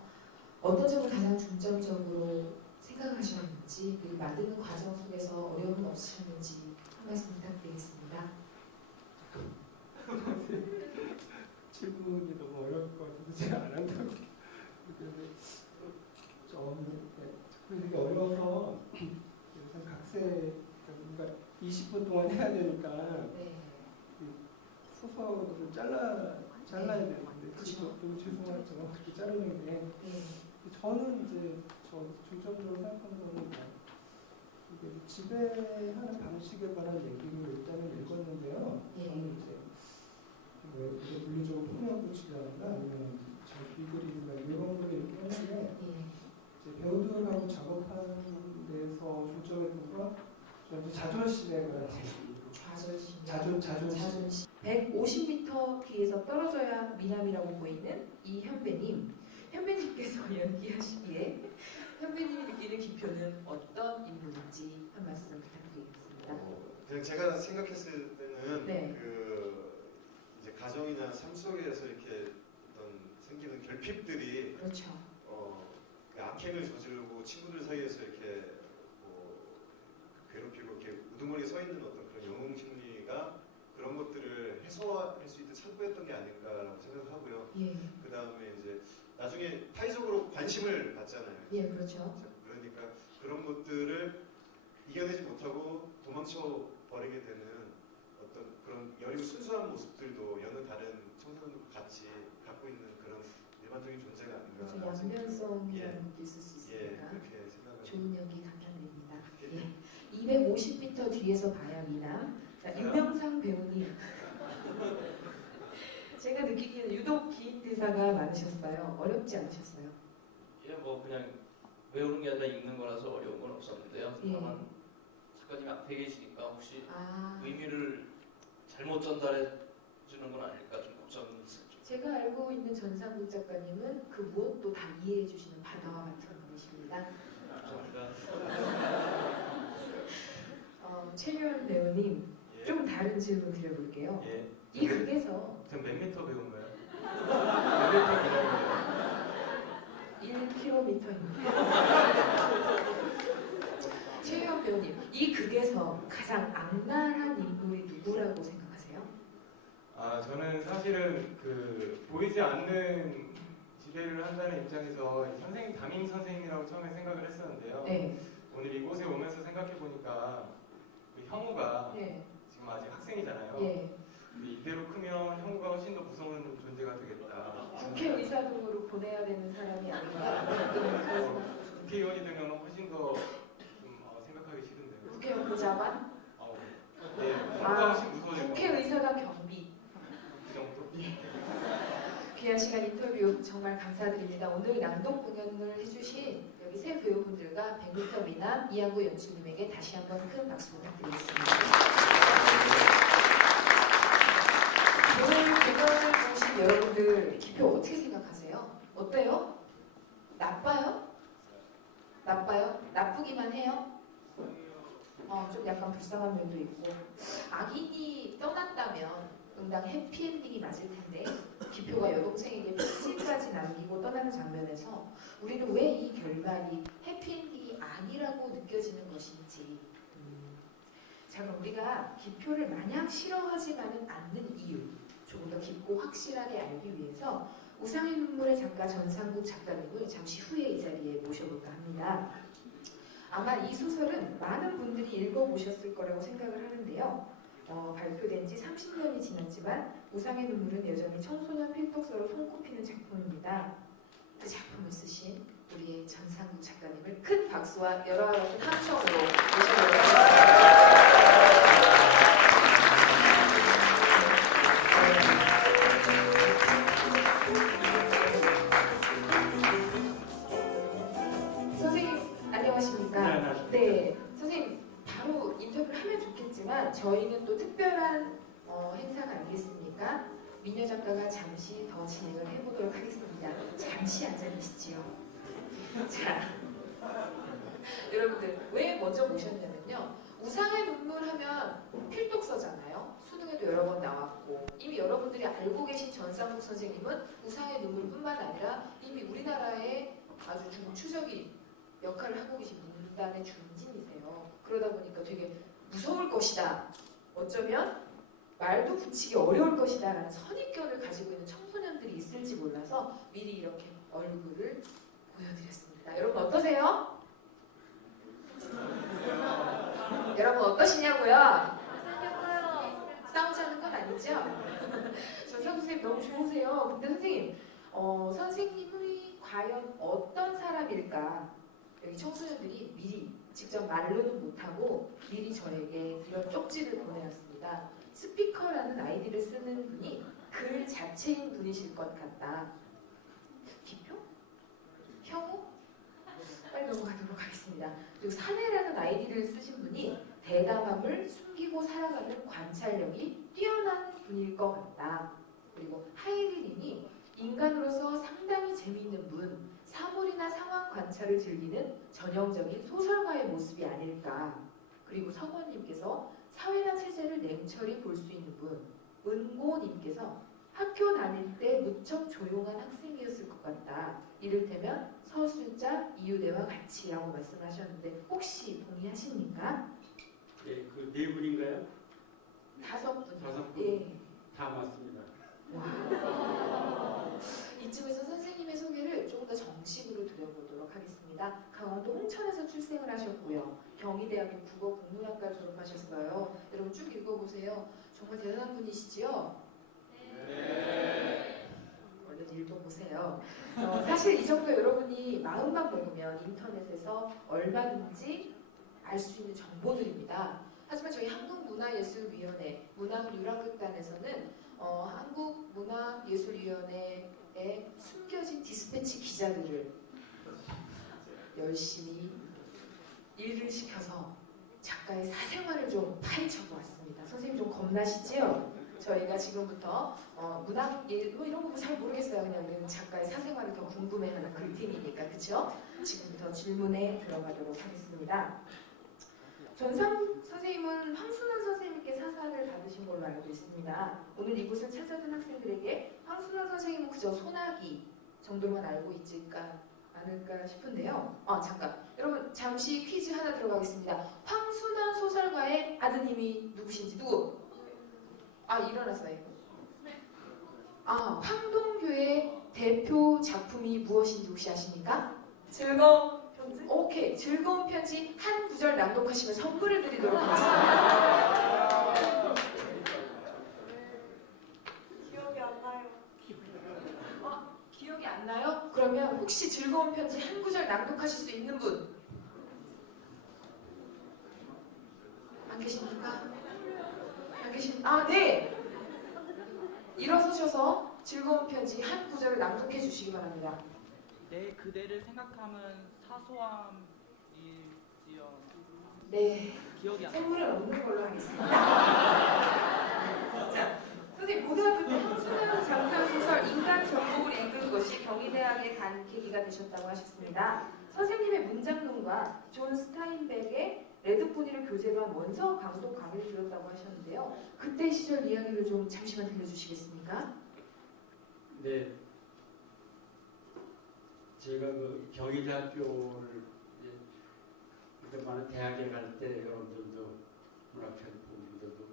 어떤 점을 가장 중점적으로 생각하셨는지, 그리고 만드는 과정 속에서 어려움은 없으셨는지 한 말씀 부탁드리겠습니다. 질문이 너무 어려울 것 같아서 제가 안 한다고. 근데 좀 되게 어려워서 사실 각색 그러니까 20분 동안 해야 되니까 네. 소소하고도 좀 잘라야 되는데 그쵸. 너무 죄송하죠. 그렇게 자르는 게. 네. 저는 이제 중점적으로 생각하는 거는 이게 지배하는 방식에 관한 얘기를 일단은 읽었는데요. 예. 저는 이제 이게 물리적으로 폭력으로 지배한다 아니면 비그림이나 이런 거를 이렇게 하는데 예. 이제 배우들하고 작업하는 데서 중점했던 건 저는 이제 자존심에 관한 얘기. 자존심. 150m 뒤에서 떨어져야 미남이라고 보이는 이 현배님께서 연기하시기에 현배님이 느끼는 기표는 어떤 인물인지 한 말씀 부탁드리겠습니다. 그냥 제가 생각했을 때는 네. 그 이제 가정이나 삶 속에서 이렇게 어떤 생기는 결핍들이 그렇죠. 그 악행을 저지르고 친구들 사이에서 이렇게 괴롭히고 이렇게 우두머리에 서 있는 어떤 그런 영웅 심리가 그런 것들을 해소할 수 있도록 참고했던 게 아닐까라고 생각하고요. 예. 그 다음에 이제 나중에 타의적으로 관심을 받잖아요. 예, 그렇죠. 그러니까 그런 것들을 이겨내지 못하고 도망쳐 버리게 되는 어떤 그런 여리고 순수한 모습들도 여느 다른 청소년들과 같이 갖고 있는 그런 일반적인 존재가 아닌가. 그렇죠. 양면성이라는 예. 것도 있을 수 예, 있으니까. 그렇게 생각을. 좋은 연기 감사드립니다. 예. 250m 뒤에서 봐야 미남. 자, 유명상 배우님. 제가 느끼기에는 유독 긴 대사가 많으셨어요. 어렵지 않으셨어요? 예, 뭐 그냥 외우는 게 아니라 읽는 거라서 어려운 건 없었는데요. 예. 다만 작가님이 앞에 계시니까 혹시 아, 의미를 잘못 전달해 주는 건 아닐까 좀 걱정이 있었죠. 제가 알고 있는 전상국 작가님은 그 무엇도 다 이해해 주시는 바다와 같은 분이십니다. 감사합니다. 최유연 배우님, 예. 좀 다른 질문 드려볼게요. 예. 이 극에서 전 몇 미터 배운 거예요? 몇 미터 배운 거예요? 1km입니다. 최유연 배우님, 이 극에서 가장 악랄한 인물이 누구라고 생각하세요? 아 저는 사실은 그 보이지 않는 지배를 한다는 입장에서 담임 선생님이라고 처음에 생각을 했었는데요. 네. 오늘 이곳에 오면서 생각해 보니까 그 형우가 네. 지금 아직 학생이잖아요. 예. 이 이대로 크면 형구가 훨씬 더 무서운 존재가 되겠다. 국회의사 등으로 보내야 되는 사람이 아닌가. 국회의원이 되면 훨씬 더 좀 생각하기 싫은데요. 국회의원 보좌관? 네, 형구가 훨씬 무서워질 것 같아요. 국회의사가 경비. 그 정도? 귀한 시간 인터뷰 정말 감사드립니다. 오늘 낭독 공연을 해주신 여기 세 배우분들과 100m 미남 이양구 연출님에게 다시 한번 큰 박수 부탁드리겠습니다. 오늘 공연을 보신 여러분들 기표 어떻게 생각하세요? 어때요? 나빠요? 나빠요? 나쁘기만 해요? 좀 약간 불쌍한 면도 있고 악인이 떠난다면 응당 해피엔딩이 맞을 텐데 기표가 여동생에게 편지까지 남기고 떠나는 장면에서 우리는 왜 이 결말이 해피엔딩이 아니라고 느껴지는 것인지 자 그럼 우리가 기표를 마냥 싫어하지만은 않는 이유 조금 더 깊고 확실하게 알기 위해서 우상의 눈물의 작가 전상국 작가님을 잠시 후에 이 자리에 모셔볼까 합니다. 아마 이 소설은 많은 분들이 읽어보셨을 거라고 생각을 하는데요. 발표된 지 30년이 지났지만 우상의 눈물은 여전히 청소년 필독서로 손꼽히는 작품입니다. 그 작품을 쓰신 우리의 전상국 작가님을 큰 박수와 여러 가지 함성으로 모셔보도록 하겠습니다. 안녕하십니까? 네, 선생님 바로 인터뷰를 하면 좋겠지만 저희는 또 특별한 행사가 아니겠습니까? 미녀 작가가 잠시 더 진행을 해보도록 하겠습니다. 잠시 앉아 계시지요. 자, 여러분들 왜 먼저 모셨냐면요. 우상의 눈물 하면 필독서잖아요. 수능에도 여러 번 나왔고 이미 여러분들이 알고 계신 전상국 선생님은 우상의 눈물뿐만 아니라 이미 우리나라의 아주 중추적인 역할을 하고 계신 문단의 중진이세요. 그러다 보니까 되게 무서울 것이다. 어쩌면 말도 붙이기 어려울 것이다 라는 선입견을 가지고 있는 청소년들이 있을지 몰라서 미리 이렇게 얼굴을 보여드렸습니다. 여러분 어떠세요? 여러분 어떠시냐고요? 싸우자는 건 아니죠? 전상 선생님 너무 좋으세요. 근데 선생님, 선생님이 과연 어떤 사람일까? 여기 청소년들이 미리 직접 말로는 못하고 미리 저에게 이런 쪽지를 보내왔습니다. 스피커라는 아이디를 쓰는 분이 글 자체인 분이실 것 같다. 기표? 형우? 빨리 넘어가도록 하겠습니다. 그리고 사내라는 아이디를 쓰신 분이 대담함을 숨기고 살아가는 관찰력이 뛰어난 분일 것 같다. 그리고 하이리님이 인간으로서 상당히 재미있는 분, 사물이나 상황 관찰을 즐기는 전형적인 소설가의 모습이 아닐까. 그리고 성원님께서 사회나 체제를 냉철히 볼 수 있는 분, 은고님께서 학교 다닐 때 무척 조용한 학생이었을 것 같다. 이를테면 서술자 이유대와 같이라고 말씀하셨는데 혹시 동의하십니까? 네, 그 네 분인가요? 5분. 5분? 예. 다 맞습니다. 와. 이쯤에서 선생님의 소개를 조금 더 정식으로 드려보도록 하겠습니다. 강원도 홍천에서 출생을 하셨고요. 경희대학교 국어국문학과를 졸업하셨어요. 여러분 쭉 읽어보세요. 정말 대단한 분이시지요? 네. 얼른 읽어보세요. 사실 이 정도 여러분이 마음만 먹으면 인터넷에서 얼마든지 알 수 있는 정보들입니다. 하지만 저희 한국문화예술위원회 문학유랑극단에서는 한국문화예술위원회에 숨겨진 디스패치 기자들을 열심히 일을 시켜서 작가의 사생활을 좀 파헤쳐 보았습니다. 선생님 좀 겁나시지요? 저희가 지금부터 문학 뭐 이런 거 잘 모르겠어요. 그냥 우리는 작가의 사생활을 더 궁금해하는 그 팀이니까 그렇죠? 지금부터 질문에 들어가도록 하겠습니다. 전상국 선생님은 황순원 선생님께 사사를 받으신 걸로 알고 있습니다. 오늘 이곳을 찾아든 학생들에게 황순원 선생님은 그저 소나기 정도만 알고 있지 않을까 싶은데요. 잠깐. 여러분 잠시 퀴즈 하나 들어가겠습니다. 황순원 소설가의 아드님이 누구신지 누구? 일어났어요. 황동규의 대표 작품이 무엇인지 혹시 아십니까? 즐거운 편지? 오케이. 즐거운 편지 한 구절 낭독하시면 선물을 드리도록 하겠습니다. 혹시 즐거운 편지 한 구절 낭독하실 수 있는 분? 안 계십니까? 안 계십? 아, 네. 일어서셔서 즐거운 편지 한 구절을 낭독해 주시기 바랍니다. 내 그대를 생각하면 사소함일지언. 네. 기억이 안 나. 선물은 없는 걸로 하겠습니다. 자, 선생님 고등학교 때 한순환 장편소설 인간 정복을 읽은 것이 경희대학에 간 계기가 되셨다고 하셨습니다. 선생님의 문장론과 존 스타인백의 레드포니를 교재로 한 원서 강독 강의를 들었다고 하셨는데요. 그때 시절 이야기를 좀 잠시만 들려주시겠습니까? 네. 제가 그 경희대학교를 그때 많은 대학에 갈 때 여러분들도 문학평 분들도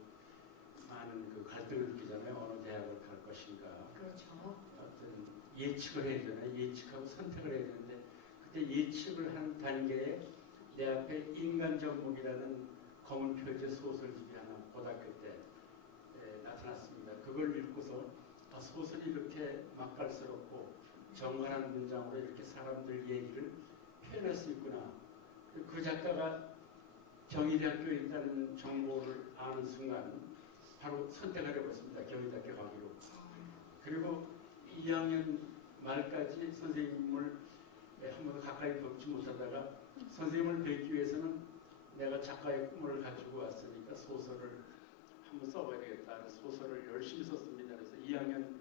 많은 그 갈등을 느끼잖아요. 어느 대학을 갈 것인가. 그렇죠. 어떤 예측을 해야 되잖아요. 예측하고 선택을 해야 되는데 그때 예측을 하는 단계에 내 앞에 인간정복이라는 검은 표제 소설집이 하나 고등학교 때 나타났습니다. 그걸 읽고서 소설이 이렇게 맛깔스럽고 정갈한 문장으로 이렇게 사람들 얘기를 표현할 수 있구나. 그 작가가 경희대학교에 있다는 정보를 아는 순간 바로 선택을 해봤습니다. 경희대학교 가기로. 그리고 2학년 말까지 선생님을 한 번도 가까이 뵙지 못하다가 선생님을 뵙기 위해서는 내가 작가의 꿈을 가지고 왔으니까 소설을 한번 써봐야 되겠다. 소설을 열심히 썼습니다. 그래서 2학년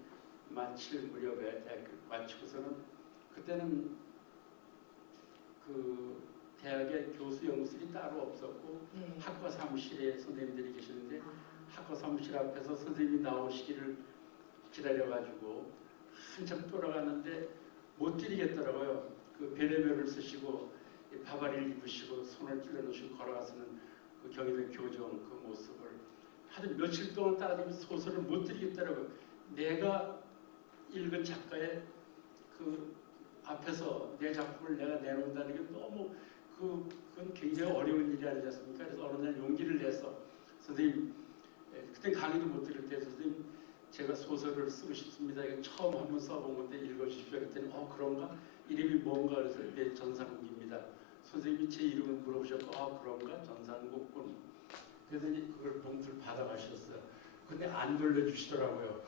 마칠 무렵에 대학교 마치고서는 그때는 그 대학에 교수 연구실이 따로 없었고 네. 학과 사무실에 선생님들이 계시는데 학과 사무실 앞에서 선생님이 나오시기를 기다려가지고 한참 돌아가는데 못 드리겠더라고요. 그 베레모를 쓰시고 바바리를 입으시고 손을 찔러놓으시고 걸어가서는 그 경희대 교정 그 모습을 하여튼 며칠 동안 따라다니면서 소설을 못 드리겠더라고요. 내가 읽은 작가의 그 앞에서 내 작품을 내가 내놓는다는 게 너무 그건 굉장히 어려운 일이 아니지 않습니까? 그래서 어느 날 용기를 내서 선생님 그때 강의도 못 들을 때 선생님 제가 소설을 쓰고 싶습니다. 이거 처음 한번 써본 건데 읽어주십시오. 그랬더니 그런가? 이름이 뭔가 그래서 내 전상국입니다. 선생님이 제 이름을 물어보셨고 그런가? 전상국군. 그랬더니 그걸 봉투를 받아가셨어요. 근데 안 돌려주시더라고요.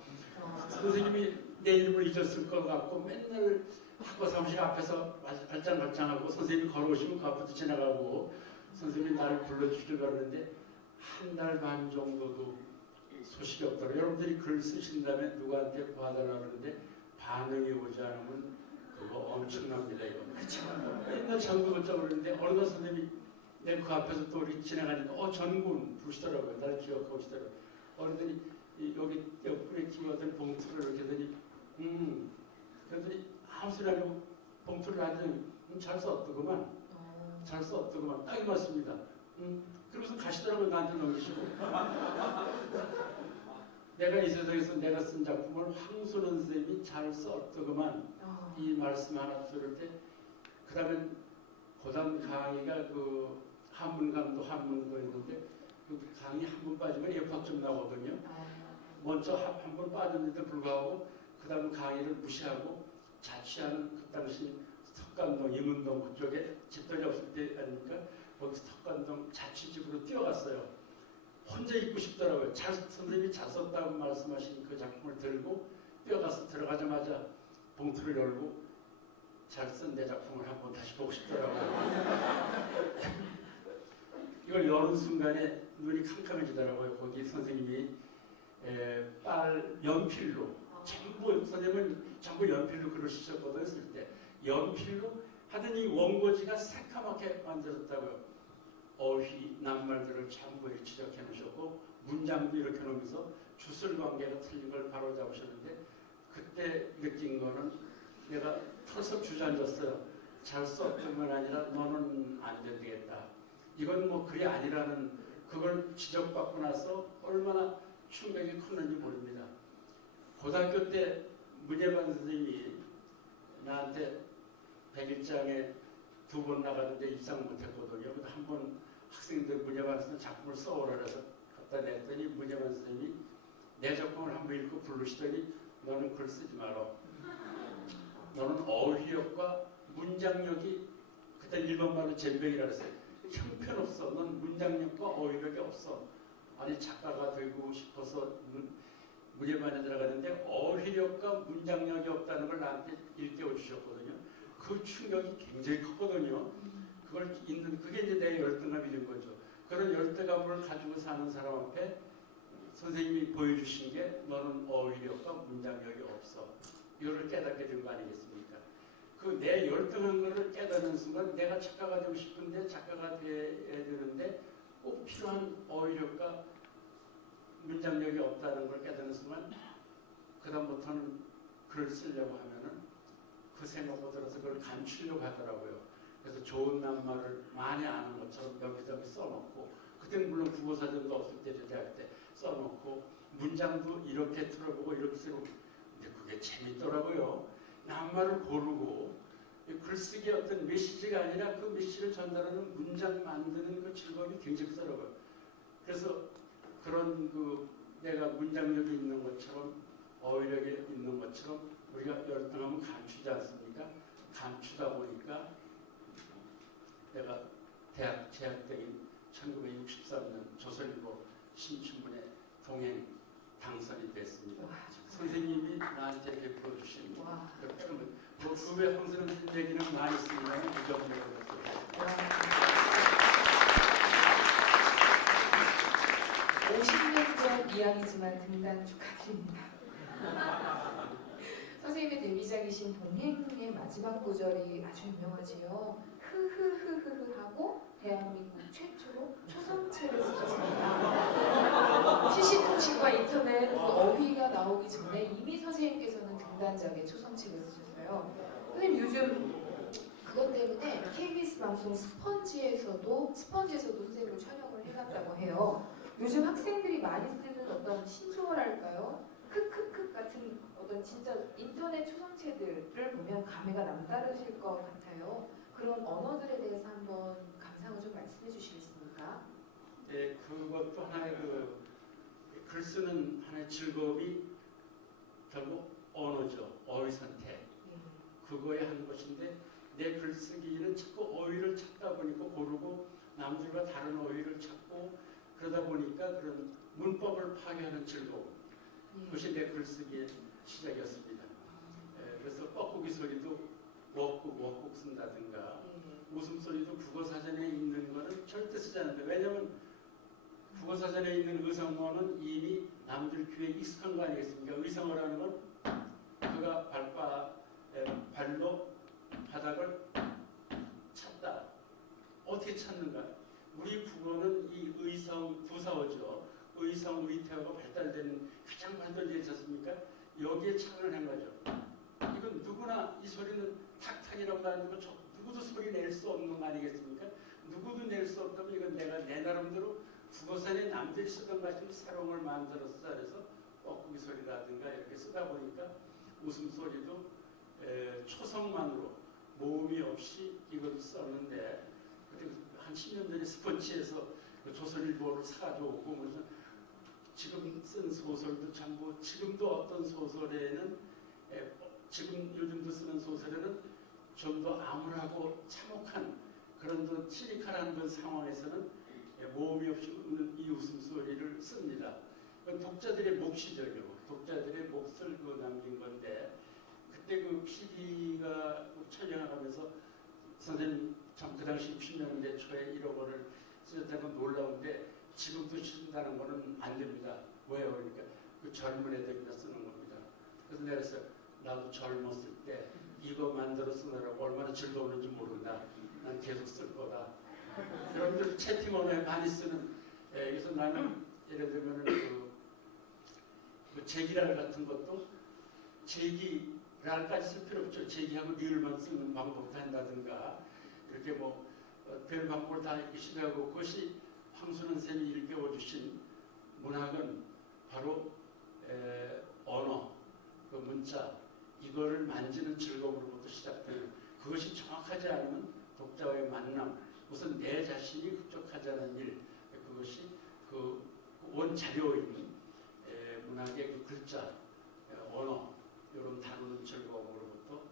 선생님이 내 이름을 잊었을 것 같고 맨날 학과 사무실 앞에서 알짱알짱하고 선생님이 걸어오시면 그 앞부터 지나가고 선생님이 나를 불러주길 바라는데 한 달 반 정도도 소식이 없더라고요. 여러분들이 글 쓰신 다음에 누구한테 봐달라 그러는데 반응이 오지 않으면 그거 엄청납니다. 이거. 맨날 전부 걷자 그러는데 어느 날 선생님이 내 그 앞에서 또 우리 지나가니까 전군 부르시더라고요. 나를 기억하고 계시더라고요. 그러더니 여기 옆구리에 끼워둔 봉투를 이렇게 하더니 그러더니 아무 소리 안 하고 봉투를 놔더니 잘 썼더구만. 잘 썼더구만. 딱 이 맞습니다. 그러고서 가시더라고요. 나한테 넘기시고. 내가 이 세상에서 내가 쓴 작품을 황순원 선생님이 잘 썼더구만. 이 말씀 하나 들을 때 그 다음에 고단 강의가 그 한문강도 있는데 그 강의 한 번 빠지면 예법점 나오거든요. 먼저 한 번 빠졌는데 불구하고 그 다음 강의를 무시하고 자취하는 그 당시 석관동, 임은동 그쪽에 집들이 없을 때 아닙니까? 거기서 석관동 자취집으로 뛰어갔어요. 혼자 읽고 싶더라고요. 선생님이 잘 썼다고 말씀하신 그 작품을 들고 뛰어가서 들어가자마자 봉투를 열고 잘 쓴 내 작품을 한번 다시 보고 싶더라고요. 이걸 여는 순간에 눈이 캄캄해지더라고요. 거기 선생님이 연필로 선생님은 전부 연필로 글을 쓰셨거든요. 쓸 때 연필로 하더니 원고지가 새까맣게 만들었다고요. 어휘, 낱말들을 전부 이렇게 지적해 놓으셨고 문장도 이렇게 놓으면서 주술 관계가 틀린 걸 바로 잡으셨는데 그때 느낀 거는 내가 털썩 주저앉았어요. 잘 썼던 건 아니라 너는 안 되겠다. 이건 뭐 글이 아니라는 그걸 지적받고 나서 얼마나 충격이 컸는지 모릅니다. 고등학교 때 문예반 선생님이 나한테 100일장에 2번 나갔는데 입상 못했거든요. 한 번 학생들 문예반 선생님 작품을 써오라 그래서 갖다 냈더니 문예반 선생님이 내 작품을 한번 읽고 부르시더니 너는 글 쓰지 마라. 너는 어휘력과 문장력이 그때 일반 말로 잼병이라 그랬어요. 형편없어. 넌 문장력과 어휘력이 없어. 아니 작가가 되고 싶어서 문예반에 들어가는데 어휘력과 문장력이 없다는 걸 나한테 일깨워 주셨거든요. 그 충격이 굉장히 컸거든요. 그걸 있는 그게 이제 내 열등감이 된 거죠. 그런 열등감을 가지고 사는 사람 앞에 선생님이 보여주신 게 너는 어휘력과 문장력이 없어. 이걸 깨닫게 된 거 아니겠습니까? 그 내 열등한 거를 깨닫는 순간 내가 작가가 되고 싶은데 작가가 돼야 되는데 꼭 필요한 어휘력과 문장력이 없다는 걸 깨닫는 순간 그다음부터는 글을 쓰려고 하면은 그 생각을 들어서 그걸 감추려고 하더라고요. 그래서 좋은 낱말을 많이 아는 것처럼 여기저기 써놓고 그때는 물론 국어사전도 없을 때 대학 때 써놓고 문장도 이렇게 틀어보고 이렇게 쓰고 근데 그게 재밌더라고요. 낱말을 고르고 글쓰기 어떤 메시지가 아니라 그 메시지를 전달하는 문장 만드는 그 즐거움이 굉장히 크더라고요. 그래서 그런 그 내가 문장력이 있는 것처럼 어휘력이 있는 것처럼 우리가 열등하면 감추지 않습니까? 감추다 보니까 내가 대학 재학 때인 1963년 조선일보 신춘문예 동행 당선이 됐습니다. 선생님이 나한테 베풀어 주신 그 외 황선홍 얘기는 많이 있습니다만 이 정도로 50년 전 이야기지만 등단 축하드립니다. 선생님의 데뷔작이신 동행의 마지막 구절이 아주 유명하지요. 흐흐흐흐흐 하고 대한민국 최초로 초성체를 쓰셨습니다. 시시통신과 인터넷 그 어휘가 나오기 전에 이미 선생님께서는 등단작에 초성체를 쓰셨어요. 선생님 요즘 그것 때문에 KBS 방송 스펀지에서도 선생님을 촬영을 해놨다고 해요. 요즘 학생들이 많이 쓰는 어떤 신조어랄까요? 크크크 같은 어떤 진짜 인터넷 초성체들을 보면 감회가 남다르실 것 같아요. 그런 언어들에 대해서 한번 감상을 좀 말씀해 주시겠습니까? 네, 그것도 하나의 글 쓰는 하나의 즐거움이 결국 언어죠. 어휘 선택. 그거에 한 것인데 내 글쓰기는 자꾸 어휘를 찾다 보니까 고르고 남들과 다른 어휘를 찾고 그러다 보니까 그런 문법을 파괴하는 즐거움. 그것이 내 글쓰기의 시작이었습니다. 그래서 뻐꾸기 소리도 웍국 쓴다든가 웃음소리도 국어사전에 있는 거는 절대 쓰지 않는다. 왜냐하면 국어사전에 있는 의성어는 이미 남들 귀에 익숙한 거 아니겠습니까? 의성어라는 건 그가 발로 바닥을 찾다. 어떻게 찾는가? 우리 국어는 이 의성 부사어죠. 의성, 의태어가 발달되는 가장 발달되어 있지 않습니까? 여기에 착안을 한 거죠. 이건 누구나 이 소리는 탁탁이라고 하는 거 누구도 소리 낼 수 없는 거 아니겠습니까? 누구도 낼 수 없다면 이건 내가 내 나름대로 국어사전에 남들이 쓰던 것을 새로운 걸 만들어서 그래서 뻐꾸기 소리라든가 이렇게 쓰다 보니까 웃음소리도 초성만으로 모음이 없이 이걸 썼는데 한 10년 전에 스펀지에서 조선일보를 사가지고 보면서 지금 쓴 소설도 참 지금도 어떤 소설에는 지금 요즘도 쓰는 소설에는 좀 더 암울하고 참혹한 그런 더 시니컬한 그 상황에서는 모음이 없이 웃는 이 웃음소리를 씁니다. 독자들의 몫이죠. 독자들의 몫을 남긴 건데 그때 그 PD가 촬영하면서 선생님 참 그 당시 60년대 초에 1억 원을 쓰셨다는 건 놀라운데 지금도 쓴다는 거는 안 됩니다. 왜요? 그러니까 그 젊은 애들이나 쓰는 겁니다. 그래서 내가 그랬어요. 나도 젊었을 때 이거 만들어 쓰느라고 얼마나 즐거웠는지 모른다. 난 계속 쓸 거다. 여러분들 채팅 언어에 많이 쓰는 그래서 나는 예를 들면 그 제기랄 같은 것도 제기랄까지 쓸 필요 없죠. 제기하고 리을만 쓰는 방법도 한다든가 이렇게 별 방법을 다 이렇게 시도하고 그것이 황순원 선생님이 일깨워주신 문학은 바로 언어, 그 문자 이거를 만지는 즐거움으로부터 시작되는 그것이 정확하지 않으면 독자와의 만남 우선 내 자신이 흡족하지 않은 일 그것이 그 원자료인 문학의 그 글자, 언어 이런 다루는 즐거움으로부터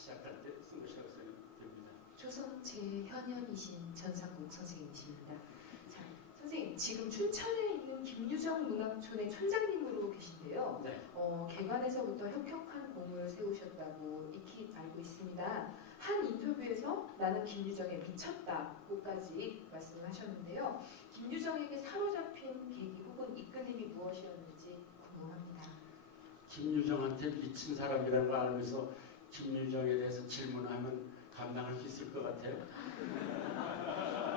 시작할 때 쓴 것이라고 생각됩니다. 조선 제현현이신 전상국 선생님이십니다. 자, 선생님 지금 춘천에 있는 김유정 문학촌의 촌장님으로 계신데요. 네. 개관에서부터 혁혁한 공을 세우셨다고 익히 알고 있습니다. 한 인터뷰에서 나는 김유정에 미쳤다고까지 말씀을 하셨는데요. 김유정에게 사로잡힌 계기 혹은 이끈 힘이 무엇이었는지 궁금합니다. 김유정한테 미친 사람이라는 걸 알면서 김유정에 대해서 질문하면 감당할 수 있을 것 같아요.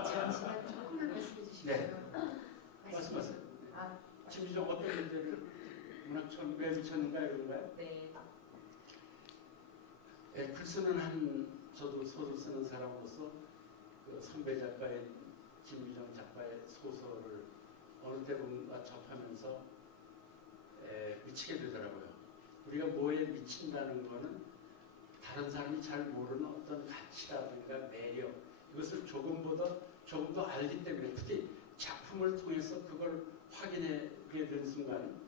잠시만 조금만 말씀해 주십시오. 네. 말씀하세요. 아, 김유정 어떤 문제를 문학촌 왜 미쳤는가 이런가요? 네. 글 쓰는 저도 소설 쓰는 사람으로서 그 선배 작가인 김유정 작가의 소설을 어느 때보다 접하면서 미치게 되더라고요. 우리가 뭐에 미친다는 거는 다른 사람이 잘 모르는 어떤 가치라든가 매력 이것을 조금 더 알기 때문에 특히 작품을 통해서 그걸 확인하게 된 순간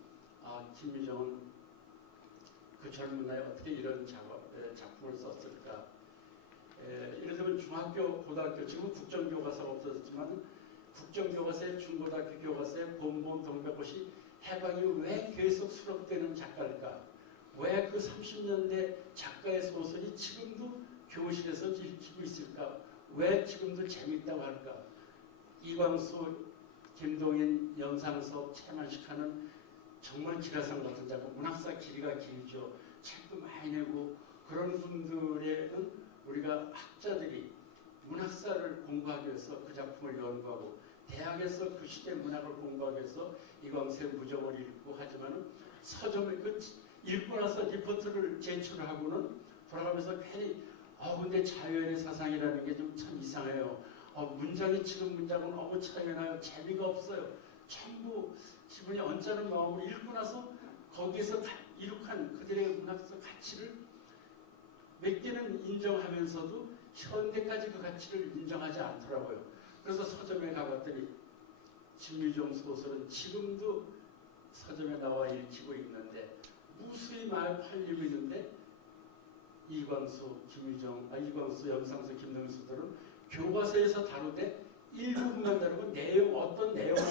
김유정은 그 젊은 나이에 어떻게 이런 작품을 썼을까. 예를 들면 중학교, 고등학교, 지금 국정교과서가 없어졌지만 국정교과서에 중고등학교 교과서에 봄봄 동백꽃이 해방이 왜 계속 수록되는 작가일까? 왜 그 30년대 작가의 소설이 지금도 교실에서 읽히고 있을까? 왜 지금도 재밌다고 할까? 이광수, 김동인, 연상섭, 최만식 하는 정말 기라성 같은 작가, 문학사 길이가 길죠. 책도 많이 내고 그런 분들에는 우리가 학자들이 문학사를 공부하기 위해서 그 작품을 연구하고 대학에서 그 시대 문학을 공부하기 위해서 이광수의 무정을 읽고 하지만 서점에 읽고 나서 리포트를 제출하고는 돌아가면서 괜히 근데 자유연의 사상이라는 게 좀 참 이상해요. 문장이 지금 문장은 너무 차이가 나요. 재미가 없어요. 전부 기분이 언짢은 마음으로 읽고 나서 거기에서 이룩한 그들의 문학적 가치를 몇 개는 인정하면서도 현대까지 그 가치를 인정하지 않더라고요. 그래서 서점에 가봤더니 김유정 소설은 지금도 서점에 나와 읽히고 있는데 무수히 많이 팔리고 있는데 이광수, 연상수, 김동인 소설은 교과서에서 다루되 일부분만 다루고 어떤 내용을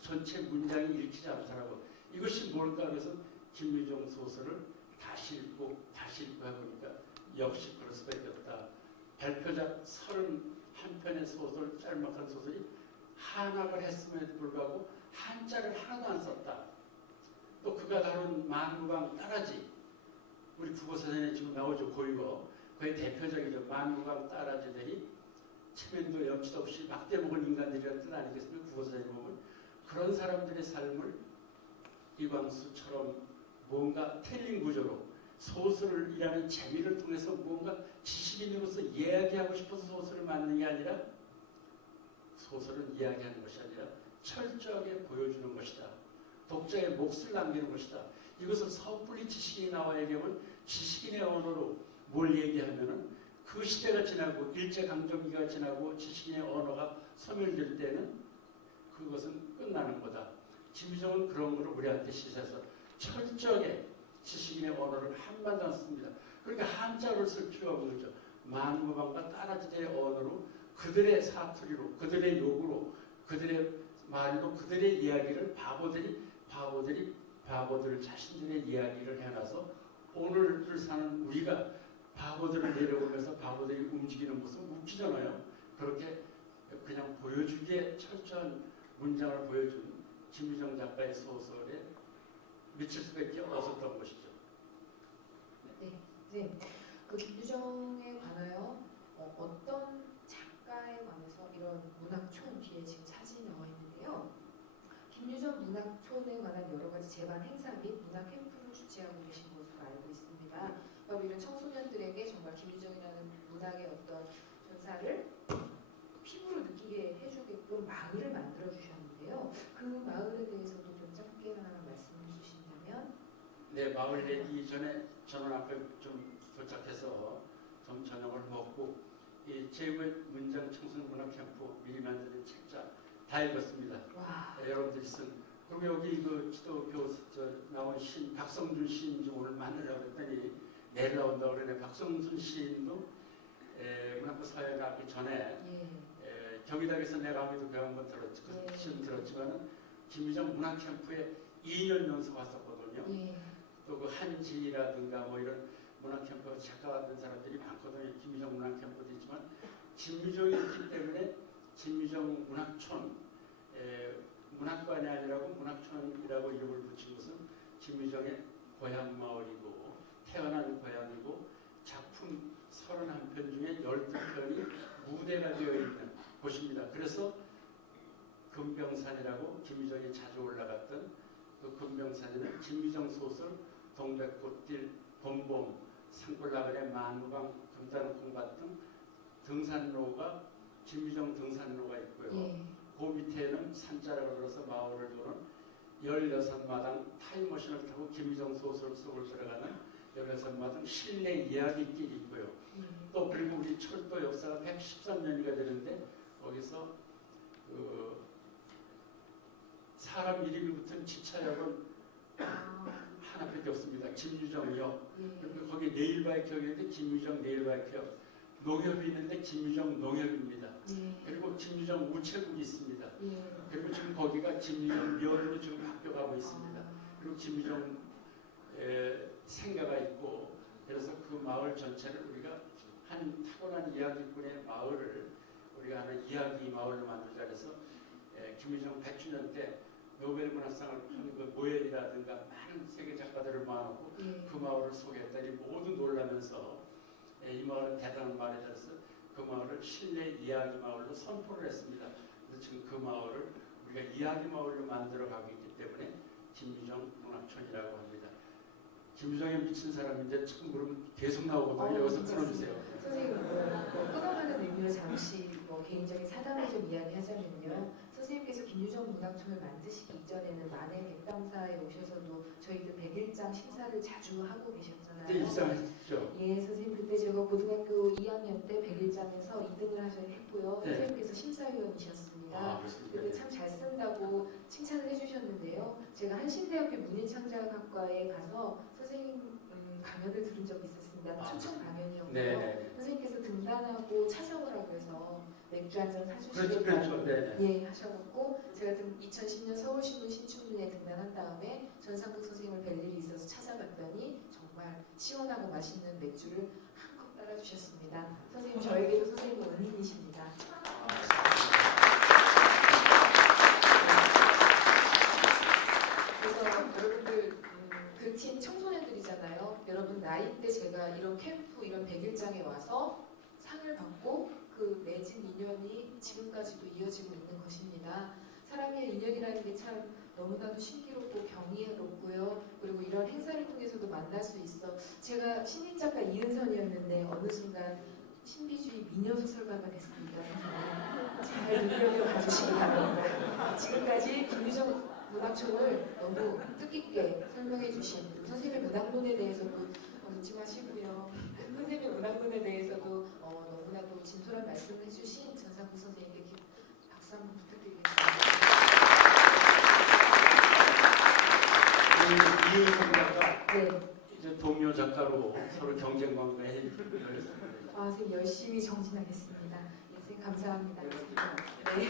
전체 문장이 읽히지 않더라고. 이것이 뭘까 그래서 김유정 소설을 다시 읽고 해보니까 역시 그럴 수밖에 없다. 발표작 31편의 소설, 짤막한 소설이 한학을 했음에도 불구하고 한자를 하나도 안 썼다. 또 그가 다룬 만무강 따라지, 우리 국어사전에 지금 나오죠. 고유어. 그의 대표적이죠. 만무강 따라지들이 체면도 염치도 없이 막대 먹은 인간들이라는 뜻 아니겠습니까? 국어사전에 보면 그런 사람들의 삶을 이광수처럼 뭔가 텔링 구조로 소설이라는 재미를 통해서 뭔가 지식인으로서 이야기하고 싶어서 소설을 만드는 게 아니라 소설은 이야기하는 것이 아니라 철저하게 보여주는 것이다. 독자의 몫을 남기는 것이다. 이것을 섣불리 지식인이 나와 얘기하면 지식인의 언어로 뭘 얘기하면은 그 시대가 지나고 일제강점기가 지나고 지식인의 언어가 소멸될 때는 그것은 끝나는 거다. 김유정은 그런 거를 우리한테 시사해서 철저하게 지식인의 언어를 한마디도 안 씁니다. 그러니까 한자를 쓸 필요가 없는 거죠. 만무방과 따라지대의 언어로 그들의 사투리로 그들의 욕으로 그들의 말로 그들의 이야기를 바보들을 자신들의 이야기를 해놔서 오늘을 사는 우리가 바보들을 내려오면서 바보들이 움직이는 모습 웃기잖아요. 그렇게 그냥 보여주기에 철저한 문장을 보여준 김유정 작가의 소설에 미칠 수밖에 없었던 것이죠. 네. 그 김유정에 관하여 어떤 작가에 관해서 이런 문학촌 뒤에 지금 사진이 나와 있는데요. 김유정 문학촌에 관한 여러 가지 제반 행사 및 문학 캠프를 주최하고 계신 것으로 알고 있습니다. 바로 이런 청소년들에게 정말 김유정이라는 문학의 어떤 전사를 피부로 느끼게 해주게끔 마을을 만들어 주셨는데요. 그 마을에 대해서도 좀 짧게 하나 말씀해 주신다면? 네, 마을 얘기 전에 저는 앞에 좀 도착해서 좀 저녁을 먹고 이 제국의 문장 청소년 문학 캠프 미리 만드는 책자 다 읽었습니다. 와. 네, 여러분들이 쓴. 그리고 여기 그 기독교 나온 박성준 시인 좀 오늘 만나려고 했더니 내일 나온다고 그러네. 박성순 시인도 문학부 사회 가기 전에 예. 경희대학에서 내가 강의도 그 한번 들었지, 그 시험 들었지만은 김유정 문학 캠프에 2년 연속 왔었거든요. 예. 또 그 한지라든가 뭐 이런 문학 캠프 작가 같은 사람들이 많거든요. 김유정 문학 캠프도 있지만 김유정이 있기 때문에 김유정 문학촌, 문학관이 아니라고 문학촌이라고 이름을 붙인 것은 김유정의 고향 마을이고 태어난 고향이고 작품 31편 중에 12편이 무대가 되어 있는 곳입니다. 그래서 금병산이라고 김유정이 자주 올라갔던 그 금병산에는 김유정 소설 동백꽃길, 봄봄, 산골나그네, 만우강, 금단콩밭 등 등산로가 김유정 등산로가 있고요. 예. 그 밑에는 산자락을 걸어서 마을을 도는 16마당 타임머신을 타고 김유정 소설 속을 들어가는 16마당 실내 이야기길이 있고요. 또 그리고 우리 철도 역사가 113년이가 되는데 거기서 그 사람 이름이 붙은 지차역은 하나밖에 없습니다. 김유정역. 그리고 거기 네일바이크역이 있는데 김유정 네일바이크역. 농협이 있는데 김유정 농협입니다. 그리고 김유정 우체국이 있습니다. 그리고 지금 거기가 김유정 면으로 지금 바뀌어가고 있습니다. 그리고 김유정 생가가 있고 그래서 그 마을 전체를 우리가 한 타고난 이야기꾼의 마을을 우리가 하는 이야기 마을로 만들자 해서 김유정 100주년 때 노벨 문학상을 한 그 모엘이라든가 많은 세계 작가들을 모아놓고 그 마을을 소개했더니 모두 놀라면서 이 마을은 대단한 마을이라 해서 그 마을을 실내 이야기 마을로 선포를 했습니다. 그래서 지금 그 마을을 우리가 이야기 마을로 만들어 가고 있기 때문에 김유정 문학촌이라고 합니다. 김유정에 미친 사람인데 지금 물으면 계속 나오거든요. 여기서 끊어주세요. 선생님, 끊어가는 의미로 잠시 개인적인 사담을 좀 이야기하자면요. 선생님께서 김유정 문학촌을 만드시기 이전에는 만해 백담사에 오셔서도 저희들 100일장 심사를 자주 하고 계셨잖아요. 네, 입상했죠. 예, 선생님 그때 제가 고등학교 2학년 때 100일장에서 2등을 하셨고요. 네. 선생님께서 심사위원이셨습니다. 아, 그렇습니까? 그때 참 잘 쓴다고 칭찬을 해주셨는데요. 제가 한신대학교 문예창작학과에 가서 선생님 강연을 들은 적이 있었습니다. 초청 강연이었고요. 네. 선생님께서 등단하고 찾아오라고 해서 맥주 한잔 사주시겠다고 그렇죠. 네. 예, 하셔갖고 제가 2010년 서울신문 신춘문예에 등단한 다음에 전상국 선생님을 뵐 일이 있어서 찾아갔더니 정말 시원하고 맛있는 맥주를 한컵 따라주셨습니다. 선생님 저에게도 선생님은 은인이십니다. 그래서 여러분들 그 팀 청소년들이잖아요. 여러분 나이 때 제가 이런 캠프 이런 100일장에 와서 상을 받고 그 맺은 인연이 지금까지도 이어지고 있는 것입니다. 사람의 인연이라는 게 참 너무나도 신기롭고 경이롭고요. 그리고 이런 행사를 통해서도 만날 수 있어. 제가 신인작가 이은선이었는데 어느 순간 신비주의 미녀소설가가 됐습니다. 잘 눈여겨 봐주시기 바랍니다. 지금까지 김유정 문학촌을 너무 뜻깊게 설명해 주신 선생님의 문학론에 대해서도 잊지 마시고요. 선생님의 문학론에 대해서도 너무나도 진솔한 말씀을 해주신 전상국 선생님께 박수 한번 부탁드리겠습니다. 이은성 작가, 네. 이제 동료 작가로 서로 경쟁 관계에 해주셨습니다. 선생님 열심히 정진하겠습니다. 네, 선생님 감사합니다. 네.